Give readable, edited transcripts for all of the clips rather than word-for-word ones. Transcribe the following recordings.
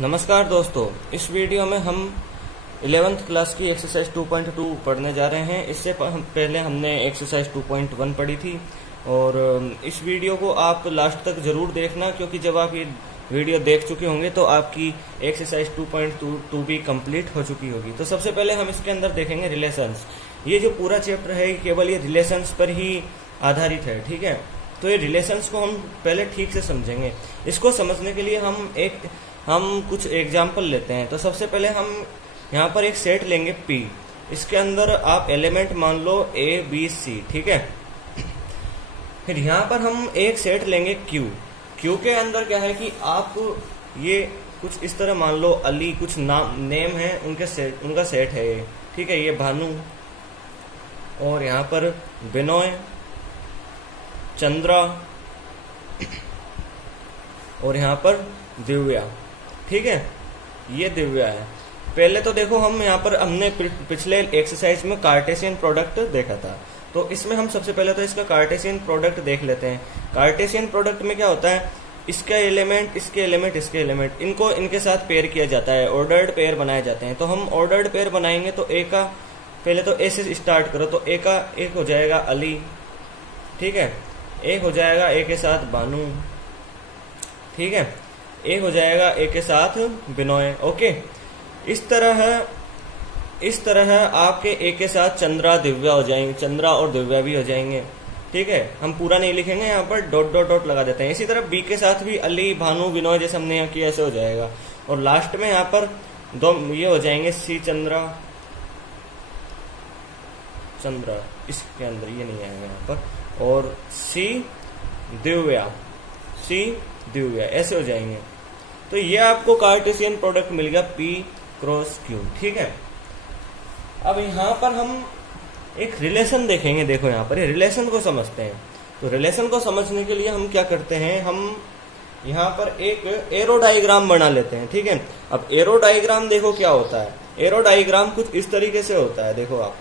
नमस्कार दोस्तों, इस वीडियो में हम 11th क्लास की एक्सरसाइज 2.2 पढ़ने जा रहे हैं। इससे पहले हमने एक्सरसाइज 2.1 पढ़ी थी और इस वीडियो को आप लास्ट तक जरूर देखना, क्योंकि जब आप ये वीडियो देख चुके होंगे तो आपकी एक्सरसाइज 2.2 भी कंप्लीट हो चुकी होगी। तो सबसे पहले हम इसके अंदर देखेंगे रिलेशंस। ये जो पूरा चैप्टर है केवल ये रिलेशंस पर ही आधारित है, ठीक है। तो ये रिलेशंस को हम पहले ठीक से समझेंगे। इसको समझने के लिए हम कुछ एग्जाम्पल लेते हैं। तो सबसे पहले हम यहाँ पर एक सेट लेंगे P। इसके अंदर आप एलिमेंट मान लो A, B, C, ठीक है। फिर यहाँ पर हम एक सेट लेंगे Q। Q के अंदर क्या है कि आप ये कुछ इस तरह मान लो अली, कुछ नाम नेम है उनका सेट है ये, ठीक है। ये भानु और यहाँ पर बिनोय, चंद्रा और यहाँ पर दिव्या, ठीक है। ये दिव्या है। पहले तो देखो हम यहाँ पर हमने पिछले एक्सरसाइज में कार्टेशियन प्रोडक्ट देखा था, तो इसमें हम सबसे पहले तो इसका कार्टेशियन प्रोडक्ट देख लेते हैं। कार्टेशियन प्रोडक्ट में क्या होता है, इसका एलिमेंट, इसके एलिमेंट, इसके एलिमेंट, इनको इनके साथ पेयर किया जाता है, ऑर्डर्ड पेयर बनाए जाते हैं। तो हम ऑर्डर्ड पेयर बनाएंगे तो ए का पहले तो ए से स्टार्ट करो, तो ए का एक हो जाएगा अली, ठीक है। एक हो जाएगा ए के साथ भानु, ठीक है। एक हो जाएगा ए के साथ बिनोय, ओके। इस तरह आपके ए के साथ चंद्रा, दिव्या हो जाएंगे, चंद्रा और दिव्या भी हो जाएंगे, ठीक है। हम पूरा नहीं लिखेंगे, यहाँ पर डॉट डॉट डॉट लगा देते हैं। इसी तरह बी के साथ भी अली, भानु, बिनोय जैसे हमने यहाँ किया ऐसे हो जाएगा। और लास्ट में यहाँ पर दो ये हो जाएंगे सी, चंद्रा, इसके अंदर ये नहीं आएगा यहाँ पर, और सी दिव्या ऐसे हो जाएंगे। तो ये आपको कार्टेशियन प्रोडक्ट मिल गया P क्रॉस Q, ठीक है। अब यहाँ पर हम एक रिलेशन देखेंगे। देखो यहाँ पर रिलेशन को समझते हैं। तो रिलेशन को समझने के लिए हम क्या करते हैं, हम यहाँ पर एक एरो डायग्राम बना लेते हैं, ठीक है। अब एरो डायग्राम देखो क्या होता है। एरो डायग्राम कुछ इस तरीके से होता है। देखो आप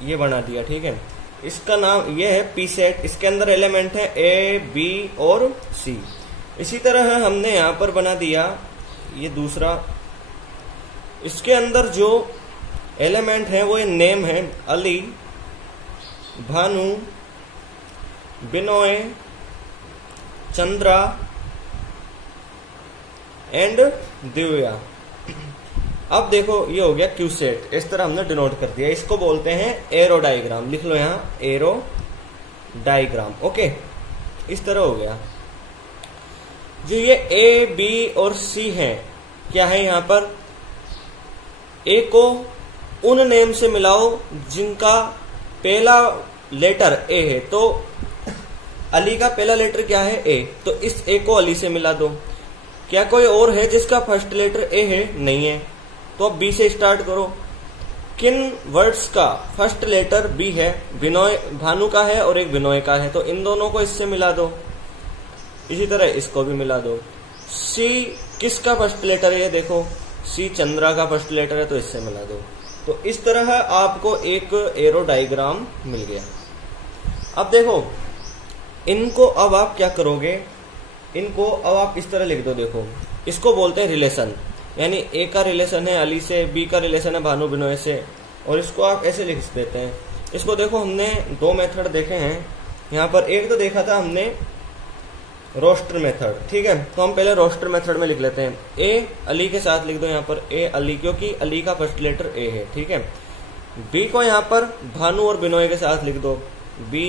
ये बना दिया, ठीक है। इसका नाम ये है P सेट। इसके अंदर एलिमेंट है A, B और C। इसी तरह हमने यहाँ पर बना दिया ये दूसरा। इसके अंदर जो एलिमेंट है वो नेम है अली, भानु, बिनोय, चंद्रा एंड दिव्या। अब देखो ये हो गया Q सेट। इस तरह हमने डिनोट कर दिया। इसको बोलते हैं एरो डायग्राम। लिख लो यहाँ एरो डायग्राम, ओके। इस तरह हो गया। जो ये A, B और C है, क्या है यहाँ पर, A को उन नेम से मिलाओ जिनका पहला लेटर A है। तो अली का पहला लेटर क्या है, A, तो इस A को अली से मिला दो। क्या कोई और है जिसका फर्स्ट लेटर A है, नहीं है, तो अब B से स्टार्ट करो। किन वर्ड्स का फर्स्ट लेटर B है, बिनोय, भानु का है और एक बिनोय का है, तो इन दोनों को इससे मिला दो। इसी तरह इसको भी मिला दो। C किसका फर्स्ट लेटर है, देखो C चंद्रा का फर्स्ट लेटर है, तो इससे मिला दो। तो इस तरह आपको एक एरो डायग्राम मिल गया। अब देखो इनको अब आप क्या करोगे, इनको अब आप इस तरह लिख दो। देखो इसको बोलते हैं रिलेशन, यानी A का रिलेशन है अली से, B का रिलेशन है भानु बिनोय से, और इसको आप ऐसे लिख देते हैं। इसको देखो हमने दो मेथड देखे हैं यहाँ पर। एक तो देखा था हमने रोस्टर मेथड, ठीक है। तो हम पहले रोस्टर मेथड में लिख लेते हैं। A अली के साथ लिख दो यहाँ पर A अली, क्योंकि अली का फर्स्ट लेटर A है, ठीक है। B को यहाँ पर भानु और बिनोय के साथ लिख दो, B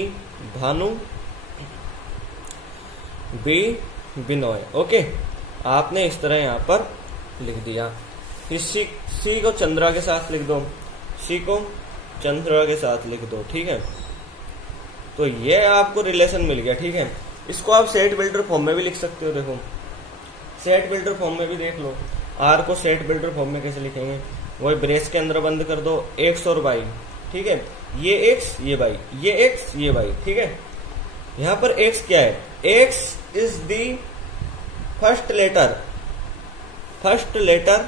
Bhanu, B Binoy, okay. आपने इस तरह यहाँ पर लिख दिया। फिर C को चंद्रा के साथ लिख दो, C को चंद्रा के साथ लिख दो, ठीक है। तो ये आपको रिलेशन मिल गया, ठीक है। इसको आप सेट बिल्डर फॉर्म में भी लिख सकते हो। देखो सेट बिल्डर फॉर्म में भी देख लो। R को सेट बिल्डर फॉर्म में कैसे लिखेंगे, वही ब्रेस के अंदर बंद कर दो, X और Y, ठीक है। ये X ये Y, ये X ये Y, ठीक है। यहाँ पर X क्या है, X is the first letter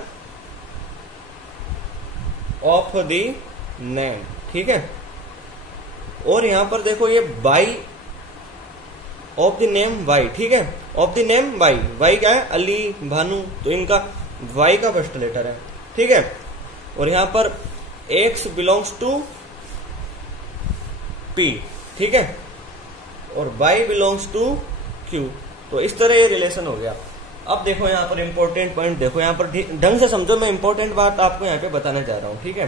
of the name, ठीक है। और यहां पर देखो ये Y of the name Y, ठीक है। Of the name Y, Y क्या है, अली, भानु, तो इनका वाई का फर्स्ट लेटर है, ठीक है। और यहां पर एक्स बिलोंग्स टू पी, ठीक है, और वाई बिलोंग्स टू क्यू, तो इस तरह ये रिलेशन हो गया। अब देखो यहाँ पर इंपॉर्टेंट पॉइंट देखो, यहाँ पर ढंग से समझो, मैं इंपॉर्टेंट बात आपको यहाँ पे बताने जा रहा हूं, ठीक है।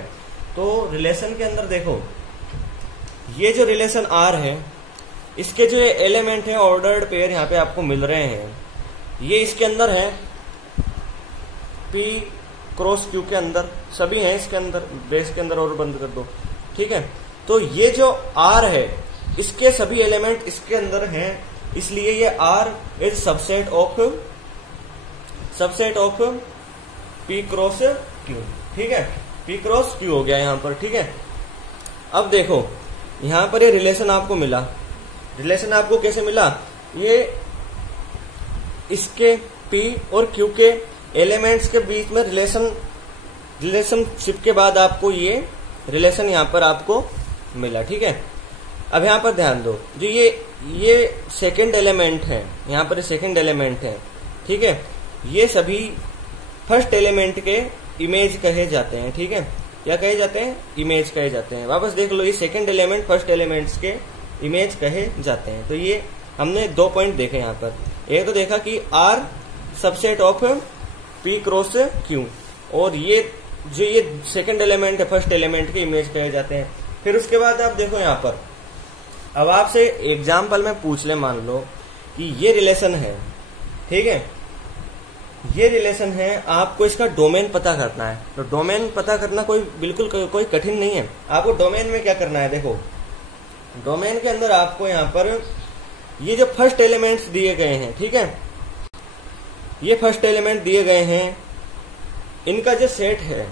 तो रिलेशन के अंदर देखो, ये जो रिलेशन आर है, इसके जो एलिमेंट है ऑर्डर्ड पेयर यहाँ पे आपको मिल रहे हैं, ये इसके अंदर है पी क्रॉस क्यू के अंदर, सभी हैं इसके अंदर, बेस के अंदर और बंद कर दो, ठीक है। तो ये जो आर है, इसके सभी एलिमेंट इसके अंदर हैं, इसलिए ये R is subset of P cross Q, ठीक है, पी क्रॉस क्यू हो गया यहां पर, ठीक है। अब देखो यहां पर ये रिलेशन आपको मिला, रिलेशन आपको कैसे मिला, ये इसके पी और क्यू के एलिमेंट्स के बीच में रिलेशनशिप के बाद आपको ये रिलेशन यहां पर आपको मिला, ठीक है। अब यहां पर ध्यान दो, जो ये सेकंड एलिमेंट है, यहां पर सेकंड एलिमेंट है, ठीक है, ये सभी फर्स्ट एलिमेंट के इमेज कहे जाते हैं, ठीक है, क्या कहे जाते हैं, इमेज कहे जाते हैं। वापस देख लो, ये सेकंड एलिमेंट फर्स्ट एलिमेंट्स के इमेज कहे जाते हैं। तो ये हमने 2 पॉइंट देखे यहाँ पर, एक तो देखा कि R subset of P cross Q, और ये जो ये सेकंड एलिमेंट है फर्स्ट एलिमेंट के इमेज कहे जाते हैं। फिर उसके बाद आप देखो यहाँ पर, अब आपसे एग्जाम्पल में पूछ ले, मान लो कि ये रिलेशन है, ठीक है, ये रिलेशन है, आपको इसका डोमेन पता करना है। तो डोमेन पता करना बिल्कुल कोई कठिन नहीं है। आपको डोमेन में क्या करना है, देखो डोमेन के अंदर आपको यहाँ पर ये जो फर्स्ट एलिमेंट्स दिए गए हैं, ठीक है, ये फर्स्ट एलिमेंट दिए गए हैं, इनका जो सेट है,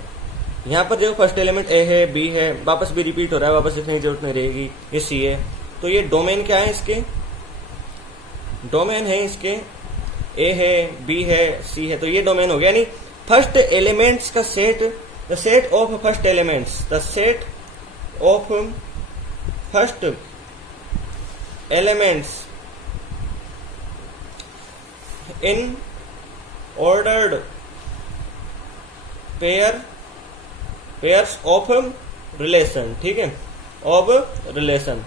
यहाँ पर देखो फर्स्ट एलिमेंट ए है, बी है, वापस भी रिपीट हो रहा है, वापस लिखने की जरूरत नहीं रहेगी, ये सी है। तो ये डोमेन क्या है, इसके डोमेन है, इसके ए है, बी है, सी है, तो ये डोमेन हो गया। यानी फर्स्ट एलिमेंट्स का set, the set of first elements, the set of first elements in ordered pairs of relation, ठीक है, ऑफ रिलेशन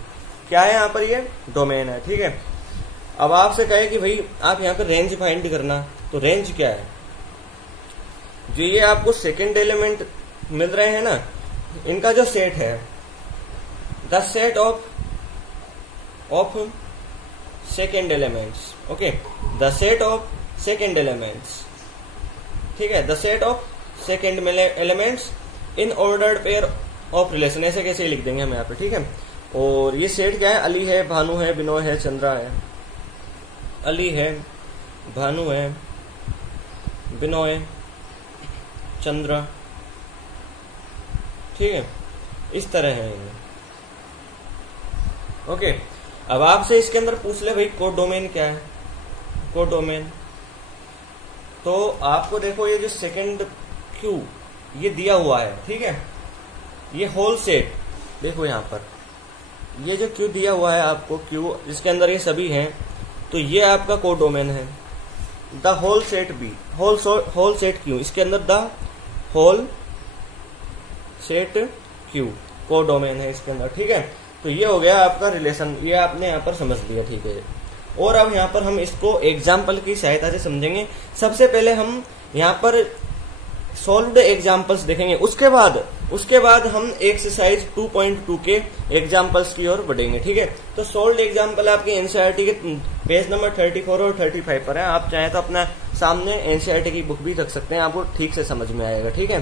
क्या है, यहां पर ये डोमेन है, ठीक है। अब आपसे कहे कि भाई आप यहाँ पर रेंज फाइंड करना, तो रेंज क्या है, जो ये आपको सेकंड एलिमेंट मिल रहे हैं ना, इनका जो सेट है, the set of second elements, okay, the set of second elements, ठीक है, the set of second elements in ordered pair of relation, ऐसे कैसे लिख देंगे हम यहाँ पे, ठीक है। और ये सेट क्या है, अली है, भानु है, बिनोय है, चंद्रा है, अली है, भानु है, बिनोय, चंद्रा, ठीक है, इस तरह है ये, ओके। अब आपसे इसके अंदर पूछ ले भाई कोडोमेन क्या है, कोडोमेन, तो आपको देखो ये जो सेकंड क्यू ये दिया हुआ है, ठीक है, ये होल सेट देखो यहाँ पर, ये जो क्यू दिया हुआ है आपको, क्यू जिसके अंदर ये सभी हैं, तो ये आपका कोडोमेन है। The whole set B, whole set Q, इसके अंदर the whole set Q codomain है इसके अंदर, ठीक है। तो ये हो गया आपका रिलेशन, ये आपने यहाँ पर समझ लिया, ठीक है। और अब यहाँ पर हम इसको एग्जाम्पल की सहायता से समझेंगे। सबसे पहले हम यहाँ पर सॉल्व्ड एग्जाम्पल्स देखेंगे, उसके बाद हम एक्सरसाइज 2.2 के एग्जाम्पल्स की ओर बढ़ेंगे, ठीक है। तो सॉल्व्ड एग्जाम्पल आपके एनसीईआरटी के पेज नंबर 34 और 35 पर है। आप चाहें तो अपना सामने एनसीईआरटी की बुक भी रख सकते हैं, आपको ठीक से समझ में आएगा, ठीक है।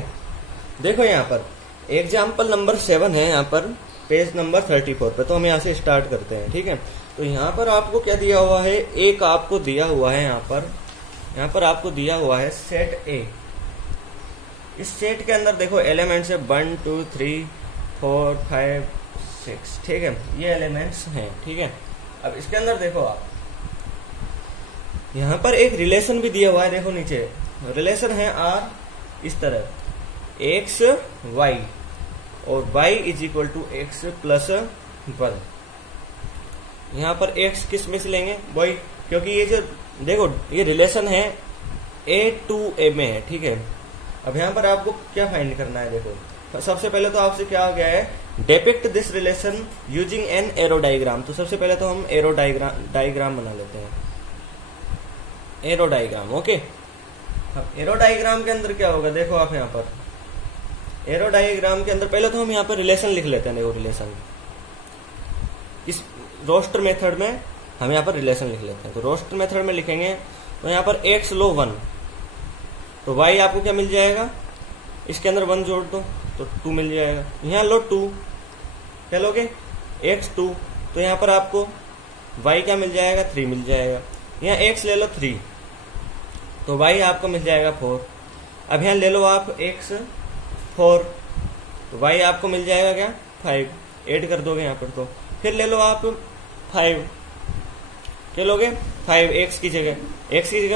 देखो यहाँ पर एग्जाम्पल नंबर 7 है, यहाँ पर पेज नंबर 34 पे। तो हम यहाँ से स्टार्ट करते हैं, ठीक है। तो यहाँ पर आपको क्या दिया हुआ है, एक आपको दिया हुआ है, यहाँ पर आपको दिया हुआ है सेट ए। इस सेट के अंदर देखो एलिमेंट्स है 1 2 3 4 5 6, ठीक है, ये एलिमेंट्स हैं, ठीक है। अब इसके अंदर देखो आप, यहाँ पर एक रिलेशन भी दिया हुआ है, देखो नीचे रिलेशन है आर, इस तरह एक्स वाई और y is equal to X plus 1। यहाँ पर x किस में से लेंगे, y, क्योंकि ये जो देखो ये रिलेशन है ए टू ए में है, ठीक है। अब यहाँ पर आपको क्या फाइंड करना है, देखो सबसे पहले तो आपसे क्या हो गया है, depict this relation using an arrow diagram. तो सबसे पहले तो हम एरो डायग्राम बना लेते हैं, एरो डायग्राम। ओके, अब एरो डायग्राम के अंदर क्या होगा, देखो आप यहाँ पर एरो डायग्राम के अंदर पहले तो हम यहाँ पर रिलेशन लिख लेते हैं। देखो रिलेशन इस रोस्टर मेथड में हम यहाँ पर रिलेशन लिख लेते हैं। तो रोस्टर मेथड में लिखेंगे तो यहाँ पर x लो 1, तो y आपको क्या मिल जाएगा, इसके अंदर 1 जोड़ दो तो 2 मिल जाएगा। यहाँ लो 2, क्या लोगे x 2, तो यहाँ पर आपको y क्या मिल जाएगा, 3 मिल जाएगा। यहाँ x ले लो 3, तो y आपको मिल जाएगा 4। अब यहाँ ले लो आप x 4, तो y आपको मिल जाएगा क्या 5, ऐड कर दोगे यहाँ पर। तो फिर ले लो आप 5, क्या लोगे 5, x की जगह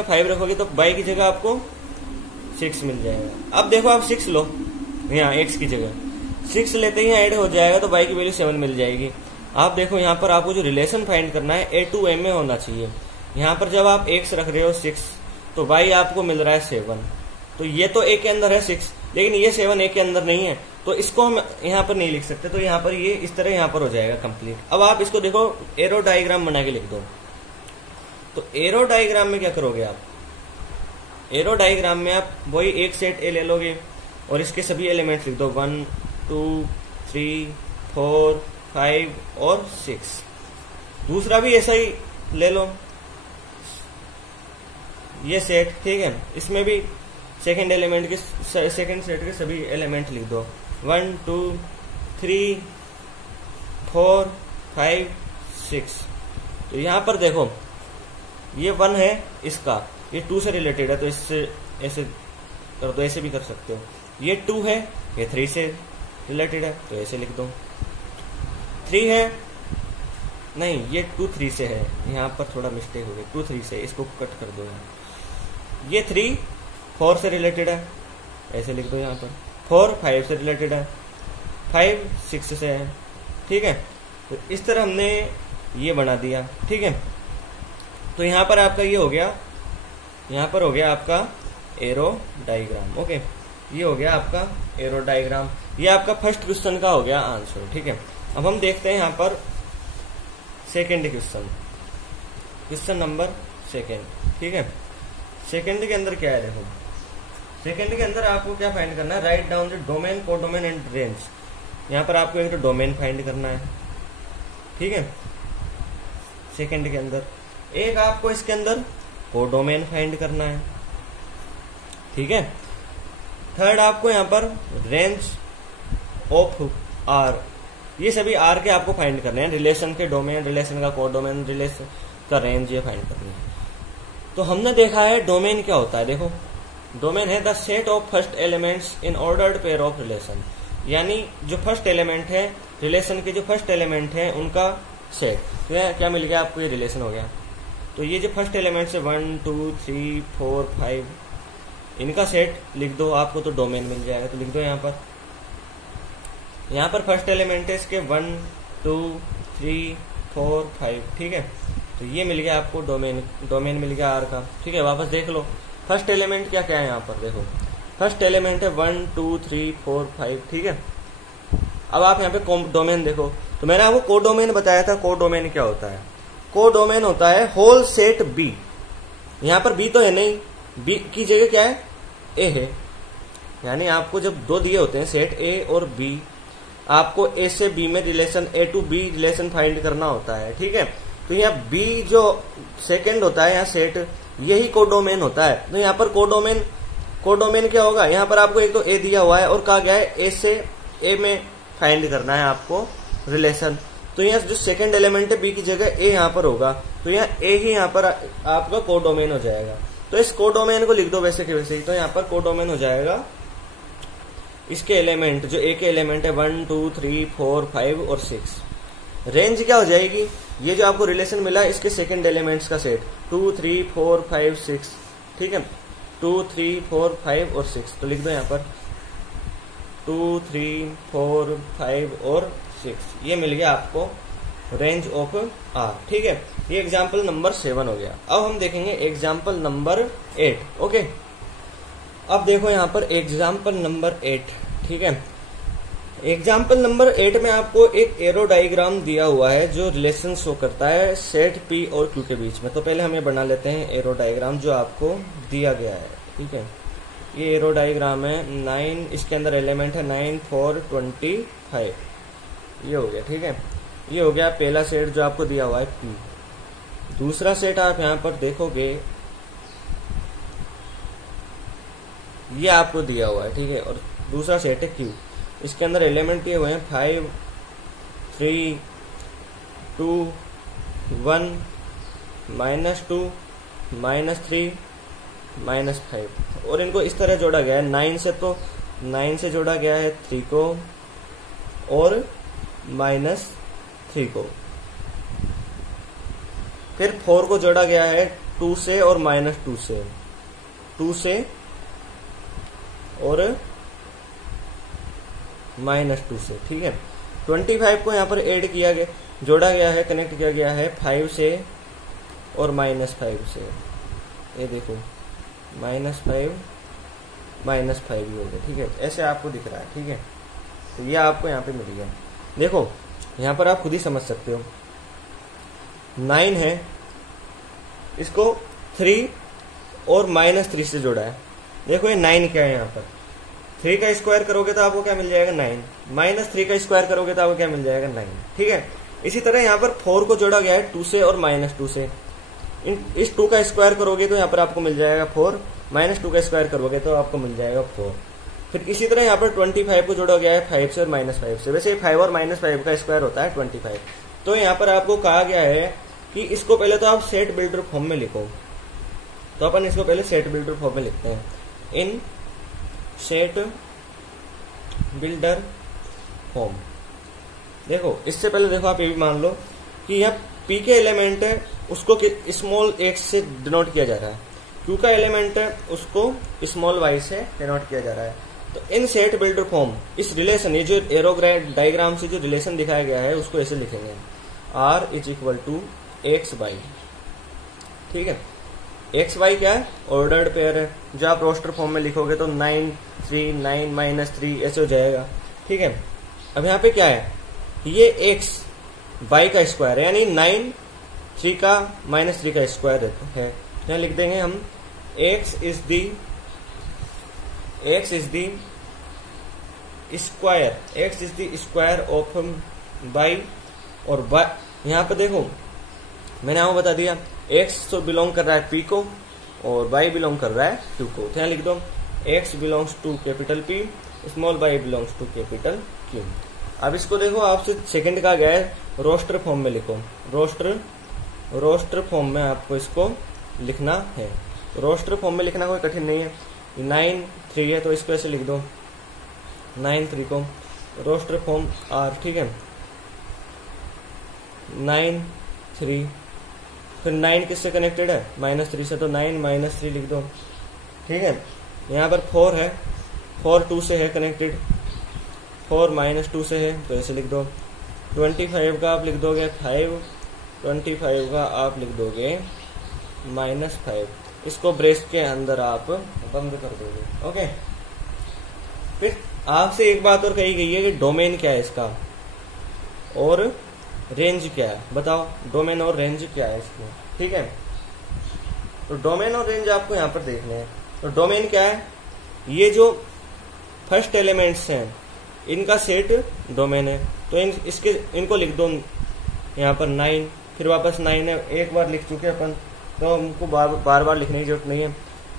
5 रखोगे तो y की जगह आपको 6 मिल जाएगा। अब देखो आप 6 लो, यहाँ x की जगह 6 लेते ही ऐड हो जाएगा तो y की वैल्यू 7 मिल जाएगी। आप देखो यहाँ पर आपको जो रिलेशन फाइंड करना है a टू m में होना चाहिए। यहाँ पर जब आप x रख रहे हो 6, तो y आपको मिल रहा है 7, तो ये तो a के अंदर है 6, लेकिन ये 7 a के अंदर नहीं है, तो इसको हम यहाँ पर नहीं लिख सकते। तो यहाँ पर ये इस तरह यहाँ पर हो जाएगा कंप्लीट। अब आप इसको देखो एरो डायग्राम बना के लिख दो। तो एरो डायग्राम में क्या करोगे आप, एरो डायग्राम में आप वही एक सेट ए ले लोगे और इसके सभी एलिमेंट्स लिख दो 1 2 3 4 5 और 6। दूसरा भी ऐसा ही ले लो, ये सेट, ठीक है, इसमें भी सेकंड सेट के सभी एलिमेंट लिख दो 1 2 3 4 5 6। तो यहां पर देखो ये 1 है इसका, ये 2 से रिलेटेड है तो इससे ऐसे कर दो, ऐसे भी कर सकते हो। ये 2 है, ये 3 से रिलेटेड है तो ऐसे लिख दो। 3 है नहीं, ये 2 3 से है, यहाँ पर थोड़ा मिस्टेक हो गई, 2 3 से, इसको कट कर दो। ये 3 4 से रिलेटेड है, ऐसे लिख दो यहाँ पर। 4 5 से रिलेटेड है, 5 6 से है, ठीक है। तो इस तरह हमने ये बना दिया, ठीक है। तो यहाँ पर आपका ये हो गया, यहाँ पर हो गया आपका एरो डायग्राम। ओके, ये हो गया आपका एरो डायग्राम, ये आपका फर्स्ट क्वेश्चन का हो गया आंसर, ठीक है। अब हम देखते हैं यहाँ पर सेकेंड क्वेश्चन, क्वेश्चन नंबर 2, ठीक है। सेकेंड के अंदर क्या है, देखो सेकेंड के अंदर आपको क्या फाइंड करना है, write down the domain, codomain and range. यहाँ पर आपको एक तो डोमेन फाइंड करना है, ठीक है, सेकेंड के अंदर। एक आपको इसके अंदर कोडोमेन फाइंड करना है, ठीक है। थर्ड आपको यहाँ पर रेंज ऑफ आर, ये सभी आर के आपको फाइंड करने हैं, रिलेशन के डोमेन, रिलेशन का कोडोमेन, रिलेशन का रेंज, ये फाइंड करनी है। तो हमने देखा है डोमेन क्या होता है, देखो डोमेन है the set of first elements in ordered pair of relation, यानी जो फर्स्ट एलिमेंट है रिलेशन के, जो फर्स्ट एलिमेंट है उनका सेट। तो क्या मिल गया आपको, ये रिलेशन हो गया। तो ये जो फर्स्ट एलिमेंट्स है 1 2 3 4 5, इनका सेट लिख दो, आपको तो डोमेन मिल जाएगा। तो लिख दो यहाँ पर फर्स्ट एलिमेंट है इसके 1 2 3 4 5, ठीक है। तो ये मिल गया आपको डोमेन, डोमेन मिल गया आर का, ठीक है। वापस देख लो फर्स्ट एलिमेंट क्या क्या है, यहाँ पर देखो फर्स्ट एलिमेंट है 1 2 3 4 5, ठीक है। अब आप यहाँ पे डोमेन देखो, तो मैंने आपको कोडोमेन बताया था। कोडोमेन क्या होता है, कोडोमेन होता है होल सेट बी। यहाँ पर बी तो है नहीं, बी की जगह क्या है, ए है। यानी आपको जब दो दिए होते हैं सेट ए और बी, आपको ए से बी में relation, A to B relation find करना होता है, ठीक है। तो यहाँ बी जो सेकंड होता है यहाँ सेट, यही कोडोमेन होता है। तो यहाँ पर कोडोमेन क्या होगा, यहाँ पर आपको एक तो ए दिया हुआ है और कहा गया है ए से ए में फाइंड करना है आपको रिलेशन। तो यहाँ जो सेकंड एलिमेंट है बी की जगह ए यहाँ पर होगा, तो यहाँ ए ही यहाँ पर आपका कोडोमेन हो जाएगा। तो इस कोडोमेन को लिख दो वैसे के वैसे ही। तो यहाँ पर कोडोमेन हो जाएगा इसके एलिमेंट, जो ए के एलिमेंट है 1 2 3 4 5 और 6। रेंज क्या हो जाएगी, ये जो आपको रिलेशन मिला है इसके सेकंड एलिमेंट्स का सेट 2 3 4 5 6, ठीक है। 2 3 4 5 और 6, तो लिख दो यहाँ पर 2 3 4 5 और 6। ये मिल गया आपको रेंज ऑफ आर। ठीक है, ये एग्जाम्पल नंबर 7 हो गया। अब हम देखेंगे एग्जाम्पल नंबर 8। ओके, अब देखो यहाँ पर एग्जाम्पल नंबर 8। ठीक है, एग्जाम्पल नंबर 8 में आपको एक एरो डायग्राम दिया हुआ है जो रिलेशन शो करता है सेट पी और क्यू के बीच में। तो पहले हम ये बना लेते हैं एरो डायग्राम जो आपको दिया गया है। ठीक है, ये एरो डायग्राम है 9, इसके अंदर एलिमेंट है 9, 4, 25, ये हो गया। ठीक है, ये हो गया पहला सेट जो आपको दिया हुआ है पी। दूसरा सेट आप यहाँ पर देखोगे, ये आपको दिया हुआ है। ठीक है, और दूसरा सेट है क्यू, इसके अंदर एलिमेंट दिए हुए हैं 5, 3, 2, 1, -2, -3, -5 और इनको इस तरह जोड़ा गया है 9 से। तो 9 से जोड़ा गया है 3 को और -3 को। फिर 4 को जोड़ा गया है 2 से और -2 से, 2 से और -2 से। ठीक है, 25 को यहाँ पर ऐड किया गया, जोड़ा गया है, कनेक्ट किया गया है 5 से और -5 से। ये देखो -5 -5 ही हो गया। ठीक है, ऐसे आपको दिख रहा है। ठीक है, तो ये आपको यहाँ पे मिल गया। देखो यहाँ पर आप खुद ही समझ सकते हो, 9 है, इसको 3 और -3 से जोड़ा है। देखो ये 9 क्या है, यहाँ पर 3 का स्क्वायर करोगे तो आपको क्या मिल जाएगा 9, -3 का स्क्वायर करोगे तो आपको क्या मिल जाएगा 9। ठीक है, इसी तरह यहाँ पर 4 को जोड़ा गया है 2 से और -2 से। इस 2 का स्क्वायर करोगे तो यहाँ पर आपको मिल जाएगा 4, -2 का स्क्वायर करोगे तो आपको मिल जाएगा 4। फिर इसी तरह यहाँ पर 25 को जोड़ा गया है 5 से और -5 से। वैसे 5 और -5 का स्क्वायर होता है 25। तो यहाँ पर आपको कहा गया है कि इसको पहले तो आप सेट बिल्डर फॉर्म में लिखो। तो अपन इसको पहले सेट बिल्डर फॉर्म में लिखते हैं, इन सेट बिल्डर फॉर्म। देखो इससे पहले देखो आप ये भी मान लो कि यह पी के एलिमेंट है उसको स्मॉल x से डिनोट किया जा रहा है, क्यू का एलिमेंट है उसको स्मॉल y से डिनोट किया जा रहा है। तो इन सेट बिल्डर फॉर्म इस रिलेशन, ये जो एरो डायग्राम से जो रिलेशन दिखाया गया है उसको ऐसे लिखेंगे, r = x/y। ठीक है, एक्स वाई क्या है, ऑर्डर्ड पेयर है। जो आप रोस्टर फॉर्म में लिखोगे तो 9, 3, 9, -3 ऐसे हो जाएगा। ठीक है, अब यहाँ पे क्या है, ये x y का स्क्वायर है, यानी 9, 3 का -3 का स्क्वायर है। यहाँ लिख देंगे हम x is the square of y। और y यहाँ पे देखो मैंने आपको बता दिया x तो बिलोंग कर रहा है p को और y बिलोंग कर रहा है q को। तो यहाँ लिख दो x belongs to capital P, small y belongs to capital Q। अब इसको देखो आपसे सेकंड का गया है रोस्टर फॉर्म में लिखो, रोस्टर फॉर्म में आपको इसको लिखना है। रोस्टर फॉर्म में लिखना कोई कठिन नहीं है। 9, 3 है तो इसको ऐसे लिख दो 9, 3 को रोस्टर फॉर्म R। ठीक है, 9, 3, फिर 9 किससे कनेक्टेड है, -3 से, तो 9 -3 लिख दो। ठीक है, यहाँ पर 4 है, 4 2 से है कनेक्टेड, 4 -2 से है तो ऐसे लिख दो। 25 का आप लिख दोगे 5, 25 का आप लिख दोगे -5। इसको ब्रेस के अंदर आप बंद कर दोगे। ओके, फिर आपसे एक बात और कही गई है कि डोमेन क्या है इसका और रेंज क्या है, बताओ डोमेन और रेंज क्या है इसमें। ठीक है, तो डोमेन और रेंज आपको यहाँ पर देखने हैं। तो डोमेन क्या है, ये जो फर्स्ट एलिमेंट्स हैं इनका सेट डोमेन है। तो इनको लिख दो यहाँ पर 9, फिर वापस 9 है, एक बार लिख चुके अपन तो हमको बार बार लिखने की जरूरत नहीं है।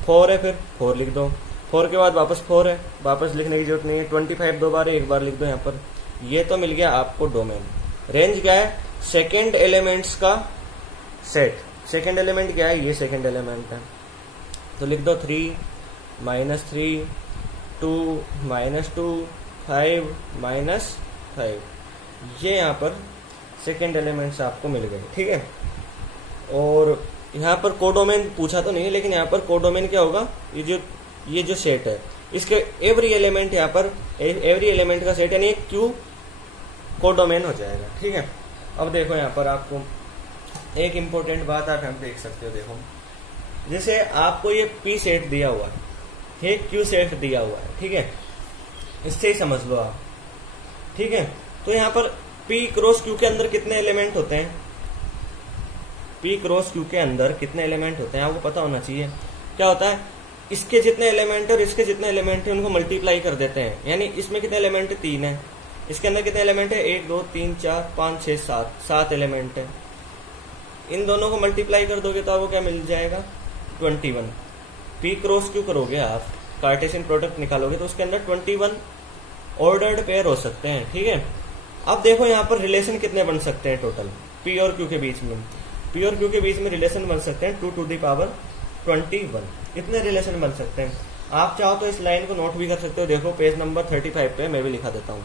4 है, फिर 4 लिख दो, 4 के बाद वापस 4 है, वापस लिखने की जरूरत नहीं है। 25 2 बार है, एक बार लिख दो यहाँ पर। ये तो मिल गया आपको डोमेन। रेंज क्या है, सेकेंड एलिमेंट्स का सेट। सेकेंड एलिमेंट क्या है, ये सेकेंड एलिमेंट है तो लिख दो 3, -3, 2, -2, 5, -5। ये यहाँ पर सेकेंड एलिमेंट्स आपको मिल गए। ठीक है, और यहाँ पर कोडोमेन पूछा तो नहीं है, लेकिन यहाँ पर कोडोमेन क्या होगा, ये जो सेट है इसके एवरी एलिमेंट, यहाँ पर एवरी एलिमेंट का सेट यानी क्यू कोडोमेन हो जाएगा। ठीक है, अब देखो यहाँ पर आपको एक इम्पोर्टेंट बात आप यहाँ देख सकते हो। देखो जैसे आपको ये पी सेट दिया हुआ है, ये क्यू सेट दिया हुआ है, ठीक है, इससे ही समझ लो आप, ठीक है। तो यहाँ पर पी क्रॉस क्यू के अंदर कितने एलिमेंट होते हैं, पी क्रॉस क्यू के अंदर कितने एलिमेंट होते हैं आपको पता होना चाहिए। क्या होता है, इसके जितने एलिमेंट है और इसके जितने एलिमेंट है उनको मल्टीप्लाई कर देते हैं, यानी इसमें कितने एलिमेंट है, 3 है, इसके अंदर कितने एलिमेंट है, 1 2 3 4 5 6 7 एलिमेंट है। इन दोनों को मल्टीप्लाई कर दोगे तो आपको क्या मिल जाएगा, 21। पी क्रॉस क्यू करोगे आप, कार्टेशियन प्रोडक्ट निकालोगे तो उसके अंदर 21 ऑर्डर्ड पेयर हो सकते हैं, ठीक है। अब देखो यहाँ पर रिलेशन कितने बन सकते हैं टोटल पी और क्यू के बीच में, पी और क्यू के बीच में रिलेशन बन सकते हैं 2 to the power 21। इतने रिलेशन बन सकते हैं। आप चाहो तो इस लाइन को नोट भी कर सकते हो। देखो पेज नंबर 35 पे मैं भी लिखा देता हूँ।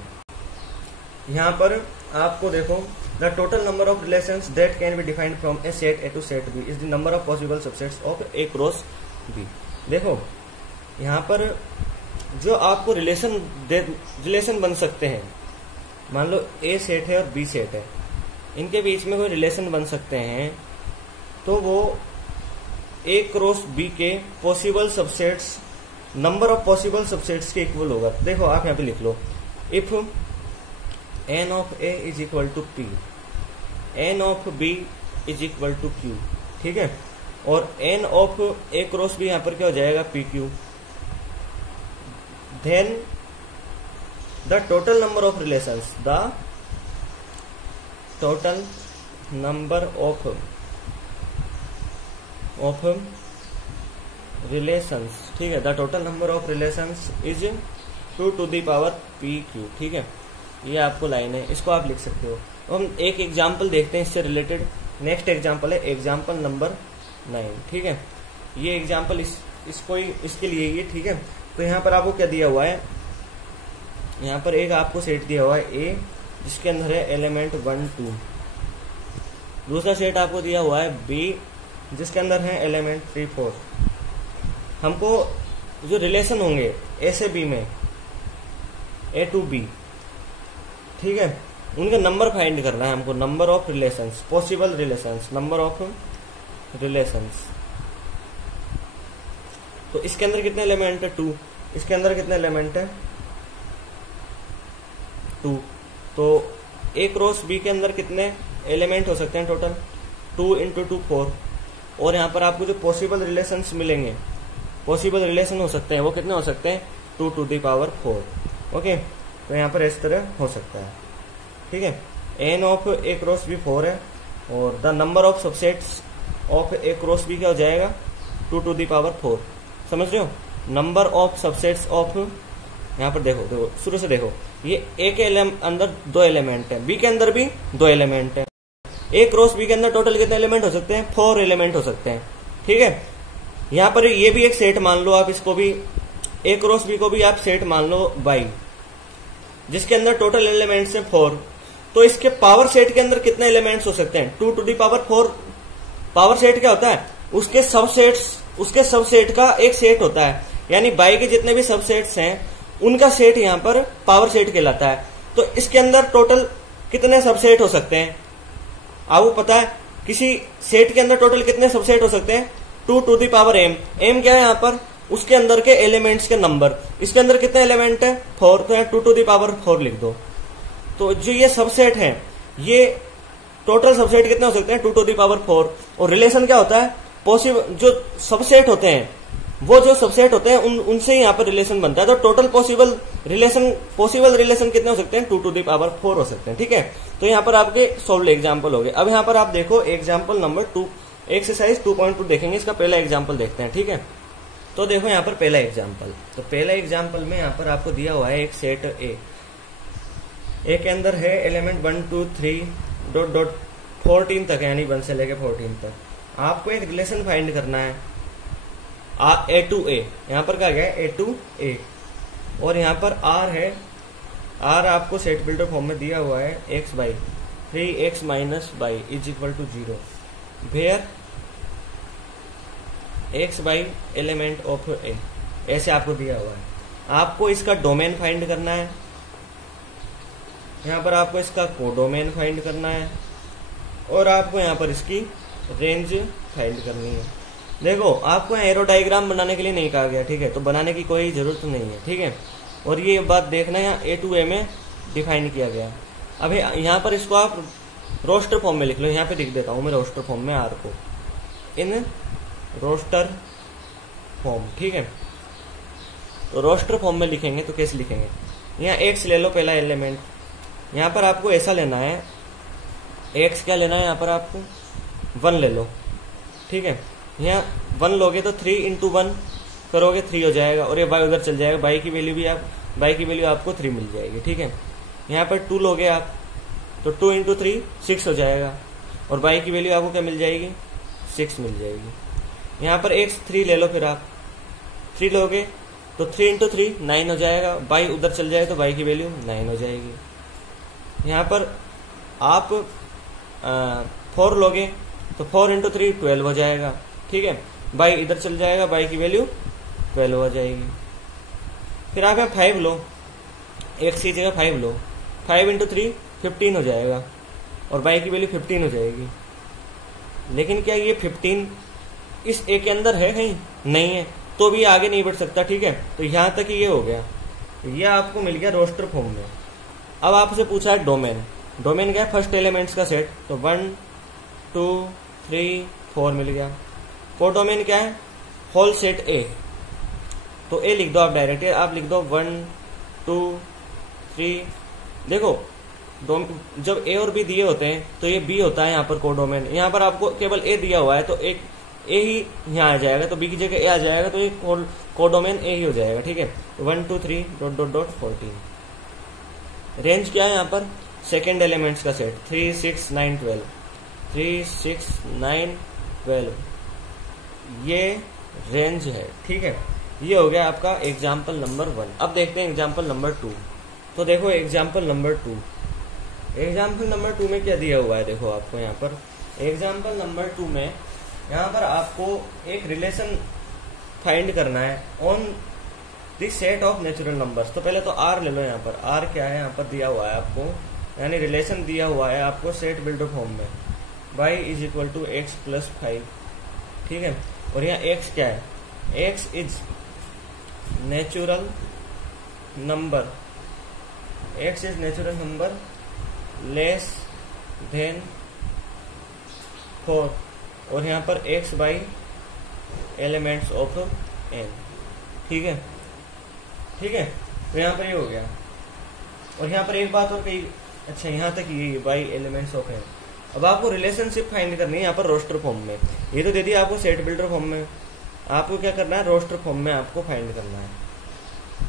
यहाँ पर आपको देखो, the total number of relations that can be defined from a set A to set B is the number of possible subsets of A cross B. देखो यहाँ पर जो आपको रिलेशन बन सकते हैं, मान लो ए सेट है और बी सेट है, इनके बीच में कोई रिलेशन बन सकते हैं, तो वो ए क्रॉस बी के possible subsets, number of possible subsets के इक्वल होगा। देखो आप यहाँ पे लिख लो, if n of A is equal to p, n of B is equal to q, ठीक है, और n of A cross B यहाँ पर क्या हो जाएगा, p q. Then the total number of relations, the total number of relations, ठीक है, the total number of relations is 2 to the power P Q, ठीक है। ये आपको लाइन है, इसको आप लिख सकते हो। तो हम एक एग्जाम्पल देखते हैं इससे रिलेटेड। नेक्स्ट एग्जाम्पल है एग्जाम्पल नंबर 9, ठीक है। ये एग्जाम्पल इसको इसके लिए ये, ठीक है। तो यहाँ पर आपको क्या दिया हुआ है, यहाँ पर एक आपको सेट दिया हुआ है ए, जिसके अंदर है एलिमेंट 1 2। दूसरा सेट आपको दिया हुआ है बी, जिसके अंदर है एलिमेंट 3 4। हमको जो रिलेशन होंगे ए से बी में, ए टू बी, ठीक है, उनका नंबर फाइंड करना है हमको, number of relations, possible relations, number of relations. तो इसके अंदर कितने एलिमेंट है, 2, इसके अंदर कितने एलिमेंट है, 2। तो ए क्रॉस बी के अंदर कितने एलिमेंट हो सकते हैं टोटल, 2 × 2 4। और यहाँ पर आपको जो पॉसिबल रिलेशंस मिलेंगे, पॉसिबल रिलेशन हो सकते हैं, वो कितने हो सकते हैं, 2 to the power 4। ओके, तो यहाँ पर इस तरह हो सकता है, ठीक है। N of A cross B 4 है, और the number of subsets of A cross B क्या हो जाएगा, 2 to the power 4। समझ रहे हो, नंबर ऑफ सबसेट्स ऑफ, यहाँ पर देखो शुरू से देखो, ये ए के अंदर 2 एलिमेंट है, बी के अंदर भी 2 एलिमेंट है। ए क्रॉस बी के अंदर टोटल कितने एलिमेंट हो सकते हैं, 4 एलिमेंट हो सकते हैं, ठीक है। यहाँ पर ये भी एक सेट मान लो आप, इसको भी ए क्रॉस बी को भी आप सेट मान लो बाई, जिसके अंदर टोटल एलिमेंट्स हैं 4। तो इसके पावर सेट के अंदर कितने एलिमेंट्स हो सकते हैं, 2 to the power 4। Power set क्या होता है, उसके सबसेट का एक सेट होता है, यानी बाई के जितने भी सबसेट्स हैं उनका सेट यहाँ पर पावर सेट कहलाता है। तो इसके अंदर टोटल कितने सबसेट हो सकते हैं, आपको पता है, किसी सेट के अंदर टोटल कितने सबसेट हो सकते हैं, 2 to the power m। m क्या है यहाँ पर, उसके अंदर के एलिमेंट्स के नंबर। इसके अंदर कितने एलिमेंट है, 4, तो यहाँ 2 to the power 4 लिख दो। तो जो ये सबसेट है, ये टोटल सबसेट कितने हो सकते हैं, 2 to the power 4। और रिलेशन क्या होता है, पॉसिबल जो सबसेट होते हैं, वो जो सबसेट होते हैं उनसे यहाँ पर रिलेशन बनता है। तो टोटल पॉसिबल रिलेशन कितने हो सकते हैं, 2 to the power 4 हो सकते हैं, ठीक है। तो यहाँ पर आपके सोल्व एग्जाम्पल हो गए। अब यहाँ पर आप देखो एग्जाम्पल नंबर 2, एक्सरसाइज 2.2 देखेंगे। इसका पहला एग्जाम्पल देखते हैं, ठीक है। तो देखो यहाँ पर पहला एग्जाम्पल, तो पहला एग्जाम्पल में यहाँ पर आपको दिया हुआ है एक सेट ए के अंदर है एलिमेंट 1 2 3 ... 14 तक, यानी 1 से लेके 14 तक। आपको एक रिलेशन फाइंड करना है ए टू ए, यहाँ पर क्या गया ए टू ए, और यहाँ पर आर है, आर आपको सेट बिल्डर फॉर्म में दिया हुआ है x y 3x minus by is equal to 0 where x y element of A, ऐसे आपको दिया हुआ है। आपको इसका डोमेन फाइंड करना है, यहाँ पर आपको इसका कोडोमेन फाइंड करना है, और आपको यहाँ पर इसकी रेंज फाइंड करनी है। देखो आपको एरो डायग्राम बनाने के लिए नहीं कहा गया, ठीक है, तो बनाने की कोई जरूरत नहीं है, ठीक है। और ये बात देखना यहाँ A to A में डिफाइन किया गया। अब यहाँ पर इसको आप रोस्टर फॉर्म में लिख लो, यहाँ पे लिख देता हूँ मैं रोस्टर फॉर्म में आर को, इन रोस्टर फॉर्म, ठीक है। तो रोस्टर फॉर्म में लिखेंगे तो कैसे लिखेंगे, यहाँ एक्स ले लो पहला एलिमेंट, यहाँ पर आपको ऐसा लेना है, एक्स क्या लेना है, यहाँ पर आपको 1 ले लो, ठीक है। यहाँ 1 लोगे तो 3 into 1 करोगे 3 हो जाएगा, और ये y उधर चल जाएगा, y की वैल्यू आपको 3 मिल जाएगी, ठीक है। यहाँ पर 2 लोगे आप तो 2 into 3 6 हो जाएगा, और y की वैल्यू आपको क्या मिल जाएगी, 6 मिल जाएगी। यहाँ पर x 3 ले लो, फिर आप 3 लोगे तो 3 into 3 9 हो जाएगा, y उधर चल जाए तो y की वैल्यू 9 हो जाएगी। यहाँ पर आप 4 लोगे तो 4 into 3 12 हो जाएगा, ठीक है। y इधर चल जाएगा, y की वैल्यू 12 हो जाएगी। फिर आप 5 लो, x की जगह 5 लो, 5 into 3 15 हो जाएगा, और y की वैल्यू 15 हो जाएगी। लेकिन क्या ये 15 इस a के अंदर है, कहीं नहीं है, तो भी आगे नहीं बढ़ सकता, ठीक है। तो यहाँ तक ये हो गया, ये आपको मिल गया रोस्टर फॉर्म में। अब आपसे पूछा है डोमेन, डोमेन क्या है, फर्स्ट एलिमेंट्स का सेट, तो 1 2 3 4 मिल गया। कोडोमेन क्या है, होल सेट ए, तो ए लिख दो आप डायरेक्ट, आप लिख दो 1 2 3। देखो जब ए और बी दिए होते हैं तो ये बी होता है यहाँ पर कोडोमेन, यहाँ पर आपको केवल ए दिया हुआ है तो एक ए ही यहाँ आ जाएगा, तो बी की जगह ए आ जाएगा, तो ये कोडोमेन ए ही हो जाएगा, ठीक है। 1 2 3 ... 14। रेंज क्या है यहाँ पर, सेकेंड एलिमेंट्स का सेट, 3 6 9 12, 3 6 9 12, ये रेंज है, ठीक है। ये हो गया आपका एग्जाम्पल नंबर 1। अब देखते हैं एग्जाम्पल नंबर 2। तो देखो एग्जाम्पल नंबर 2, एग्जाम्पल नंबर 2 में क्या दिया हुआ है, देखो आपको यहाँ पर एग्जाम्पल नंबर 2 में यहाँ पर आपको एक रिलेशन फाइंड करना है on the set of natural numbers. तो पहले तो आर ले लो, यहाँ पर आर क्या है, यहाँ पर दिया हुआ है आपको, यानी रिलेशन दिया हुआ है आपको सेट बिल्डर फॉर्म में, y = x + 5, ठीक है। और यहाँ x क्या है, x is natural number, x is natural number less then 4, और यहाँ पर x by elements of n, ठीक है, ठीक है। तो यहाँ पर ये हो गया, और यहाँ पर एक बात और कही, अच्छा यहाँ तक ये बाई एलिमेंट्स ऑफ n। अब आपको रिलेशनशिप फाइंड करनी है यहाँ पर रोस्टर फॉर्म में, ये तो दे दिया आपको सेट बिल्डर फॉर्म में, आपको क्या करना है, रोस्टर फॉर्म में आपको फाइंड करना है।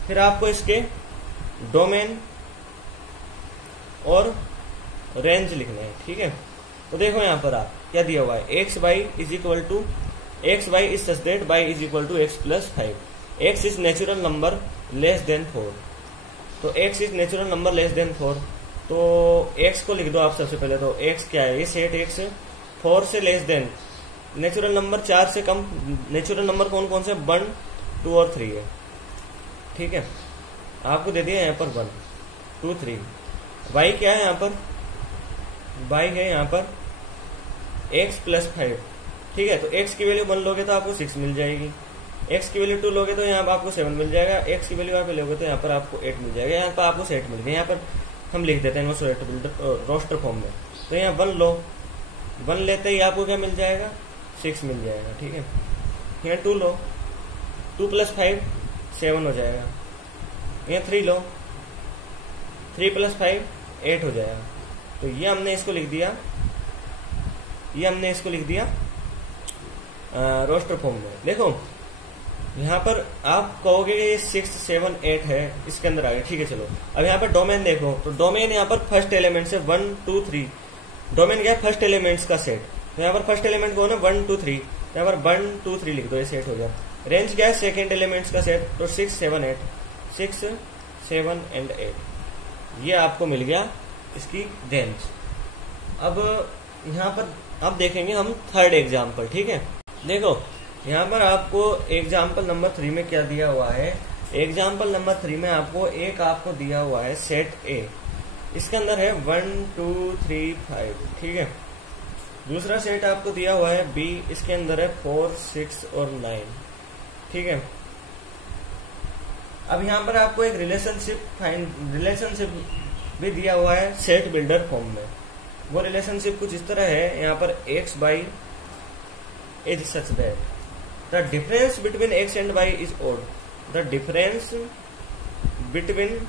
फिर आपको इसके डोमेन और रेंज लिखना है, ठीक है। तो देखो यहाँ पर आप क्या दिया हुआ है, x y is such that y = x + 5, x is natural number less then 4, तो x is natural number less then 4, तो x को लिख दो आप सबसे पहले। तो x क्या है, ये सेट x 4 से लेस देन, नेचुरल नंबर 4 से कम, नेचुरल नंबर कौन कौन से, 1 2 और 3 है, ठीक है। आपको दे दिया यहाँ पर 1 2 3। y क्या है यहाँ पर, y है यहाँ पर x + 5, ठीक है। तो x की वैल्यू 1 लोगे तो आपको 6 मिल जाएगी, x की वैल्यू 2 लोगे तो यहाँ पर आपको 7 मिल जाएगा, x की वैल्यू आप लोगे तो यहाँ पर आपको 8 मिल जाएगा, यहाँ पर आपको सेट मिल गया। यहाँ पर हम लिख देते हैं सेट बिल्डर रोस्टर फॉर्म में, तो यहाँ 1 लो, 1 लेते ही आपको क्या मिल जाएगा, 6 मिल जाएगा, ठीक है। यहाँ 2 लो, 2 + 5 7 हो जाएगा, यहाँ 3 लो, 3 + 5 8 हो जाएगा। तो ये हमने इसको लिख दिया, ये हमने इसको लिख दिया रोस्टर फॉर्म में। देखो यहाँ पर आप कहोगे कि ये 6 7 8 है, इसके अंदर आ गया, ठीक है। चलो अब यहाँ पर डोमेन देखो, तो डोमेन यहाँ पर फर्स्ट एलिमेंट से 1 2 3, डोमेन क्या है, फर्स्ट एलिमेंट्स का सेट। तो यहाँ पर फर्स्ट एलिमेंट कौन है, 1 2 3, यहाँ पर 1 2 3 लिख दो, ये सेट हो गया। रेंज क्या है, सेकेंड एलिमेंट्स का सेट, तो 6 7 8, 6 7 and 8, ये आपको मिल गया इसकी रेंज। अब यहाँ पर अब देखेंगे हम थर्ड एग्जाम्पल, ठीक है। देखो यहाँ पर आपको एग्जाम्पल नंबर 3 में क्या दिया हुआ है, एग्जाम्पल नंबर 3 में आपको दिया हुआ है सेट ए, इसके अंदर है 1 2 3 5, ठीक है। दूसरा सेट आपको दिया हुआ है बी, इसके अंदर है 4, 6 और 9, ठीक है। अब यहां पर आपको एक रिलेशनशिप भी दिया हुआ है सेट बिल्डर फॉर्म में। वो रिलेशनशिप कुछ इस तरह है, यहाँ पर x Y is such that the difference between x and y is odd, the difference between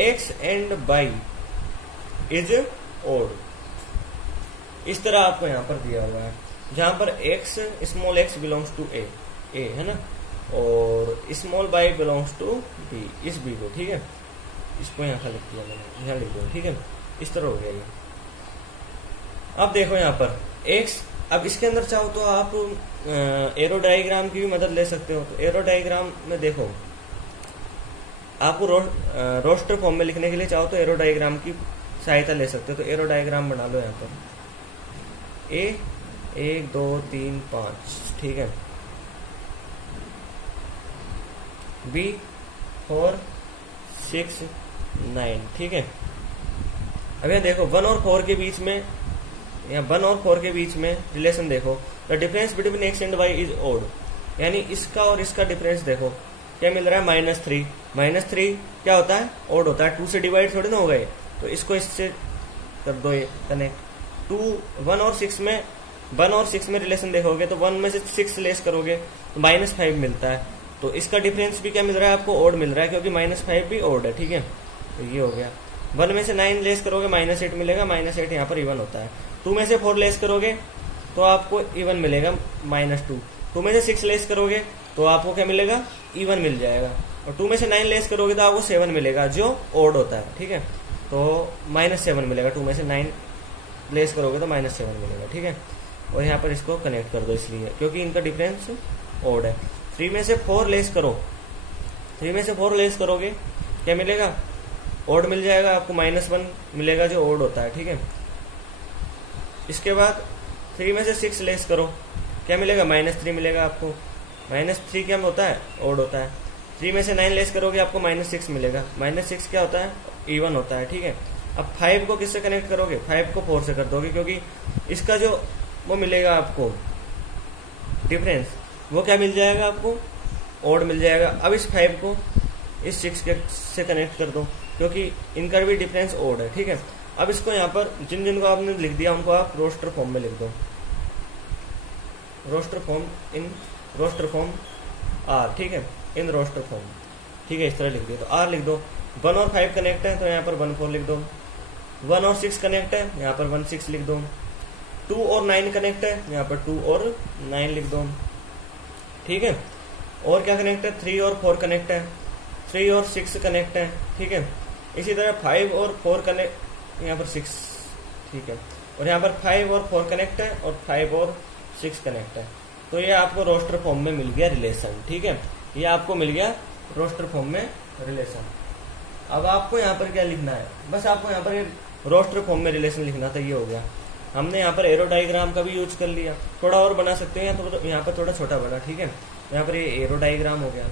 x and y is odd. इस तरह आपको यहां पर दिया हुआ है, जहां पर x small x belongs to a है ना, और small y belongs to b, इस b को, ठीक है। इसको यहां लिख दिया मैंने, यहां लिख दो, ठीक है। इस तरह हो गया ये। अब देखो यहां पर x, अब इसके अंदर चाहो तो आप एरो डायग्राम की भी मदद ले सकते हो। तो एरो डायग्राम में देखो, आपको रोस्टर फॉर्म में लिखने के लिए चाहो तो एरो डायग्राम की सहायता ले सकते हो। तो एरो डायग्राम बना लो यहाँ पर, ए 1 2 3 5, ठीक है, बी 4 6 9, ठीक है। अब ये देखो 1 और 4 के बीच में, या 1 और 4 के बीच में रिलेशन देखो, the difference between x and y is odd, यानी इसका और इसका डिफरेंस देखो क्या मिल रहा है, -3। -3 क्या होता है, ओड होता है, 2 से डिवाइड थोड़ी ना हो गए। तो इसको इससे कर दो ये कनेक्ट। 1 और 6 में रिलेशन देखोगे तो 1 में से 6 लेस करोगे तो -5 मिलता है। तो इसका डिफरेंस भी क्या मिल रहा है आपको, ओड मिल रहा है, क्योंकि -5 भी ओड है, ठीक है। तो ये हो गया। 1 में से 9 लेस करोगे -8 मिलेगा, -8 यहाँ पर इवन होता है। 2 में से 4 लेस करोगे तो आपको इवन मिलेगा -2। 2 में से 6 लेस करोगे तो आपको क्या मिलेगा, इवन मिल जाएगा। और 2 में से 9 लेस करोगे तो आपको 7 मिलेगा, जो ओड होता है, ठीक है। तो -7 मिलेगा, 2 में से 9 लेस करोगे तो -7 मिलेगा, ठीक है। और यहाँ पर इसको कनेक्ट कर दो, इसलिए क्योंकि इनका डिफरेंस ओड है। 3 में से 4 लेस करो, 3 में से 4 लेस करोगे क्या मिलेगा, ओड मिल जाएगा आपको, -1 मिलेगा जो ओड होता है, ठीक है। इसके बाद 3 में से 6 लेस करो क्या मिलेगा, -3 मिलेगा आपको। -3 क्या होता है, ओड होता है। 3 में से 9 लेस करोगे आपको -6 मिलेगा। -6 क्या होता है, इवन होता है, ठीक है। अब 5 को किससे कनेक्ट करोगे, 5 को 4 से कर दोगे, क्योंकि इसका जो वो मिलेगा आपको डिफरेंस, वो क्या मिल जाएगा आपको, ओड मिल जाएगा। अब इस 5 को इस 6 से कनेक्ट कर दो, क्योंकि इनका भी डिफरेंस ओड है, ठीक है। अब इसको यहाँ पर जिन जिनको आपने लिख दिया उनको आप रोस्टर फॉर्म में लिख दो, roster form, in roster form R, ठीक है, इन रोस्टर फॉर्म, ठीक है। इस तरह लिख दिया तो आर लिख दो। 1 और 5 कनेक्ट है तो यहाँ पर 1 4 लिख दो। 1 और 6 कनेक्ट है, यहाँ पर 1 6 लिख दो। 2 और 9 कनेक्ट है, यहाँ पर 2 और 9 लिख दो, ठीक है। और क्या कनेक्ट है, 3 और 4 कनेक्ट है, 3 और 6 कनेक्ट है, ठीक है। इसी तरह 5 और 4 कनेक्ट, यहाँ पर 6, ठीक है। और यहाँ पर 5 और 4 कनेक्ट है, और 5 और 6 कनेक्ट है। तो ये आपको रोस्टर फॉर्म में मिल गया रिलेशन, ठीक है। ये आपको मिल गया रोस्टर फॉर्म में रिलेशन। अब आपको यहाँ पर क्या लिखना है, बस आपको यहाँ पर रोस्टर फॉर्म में रिलेशन लिखना था, ये हो गया। हमने यहाँ पर एरो डायग्राम का भी यूज कर लिया, थोड़ा और बना सकते हैं तो यहाँ पर थोड़ा छोटा बना, ठीक है। यहाँ पर ये एरो डायग्राम हो गया,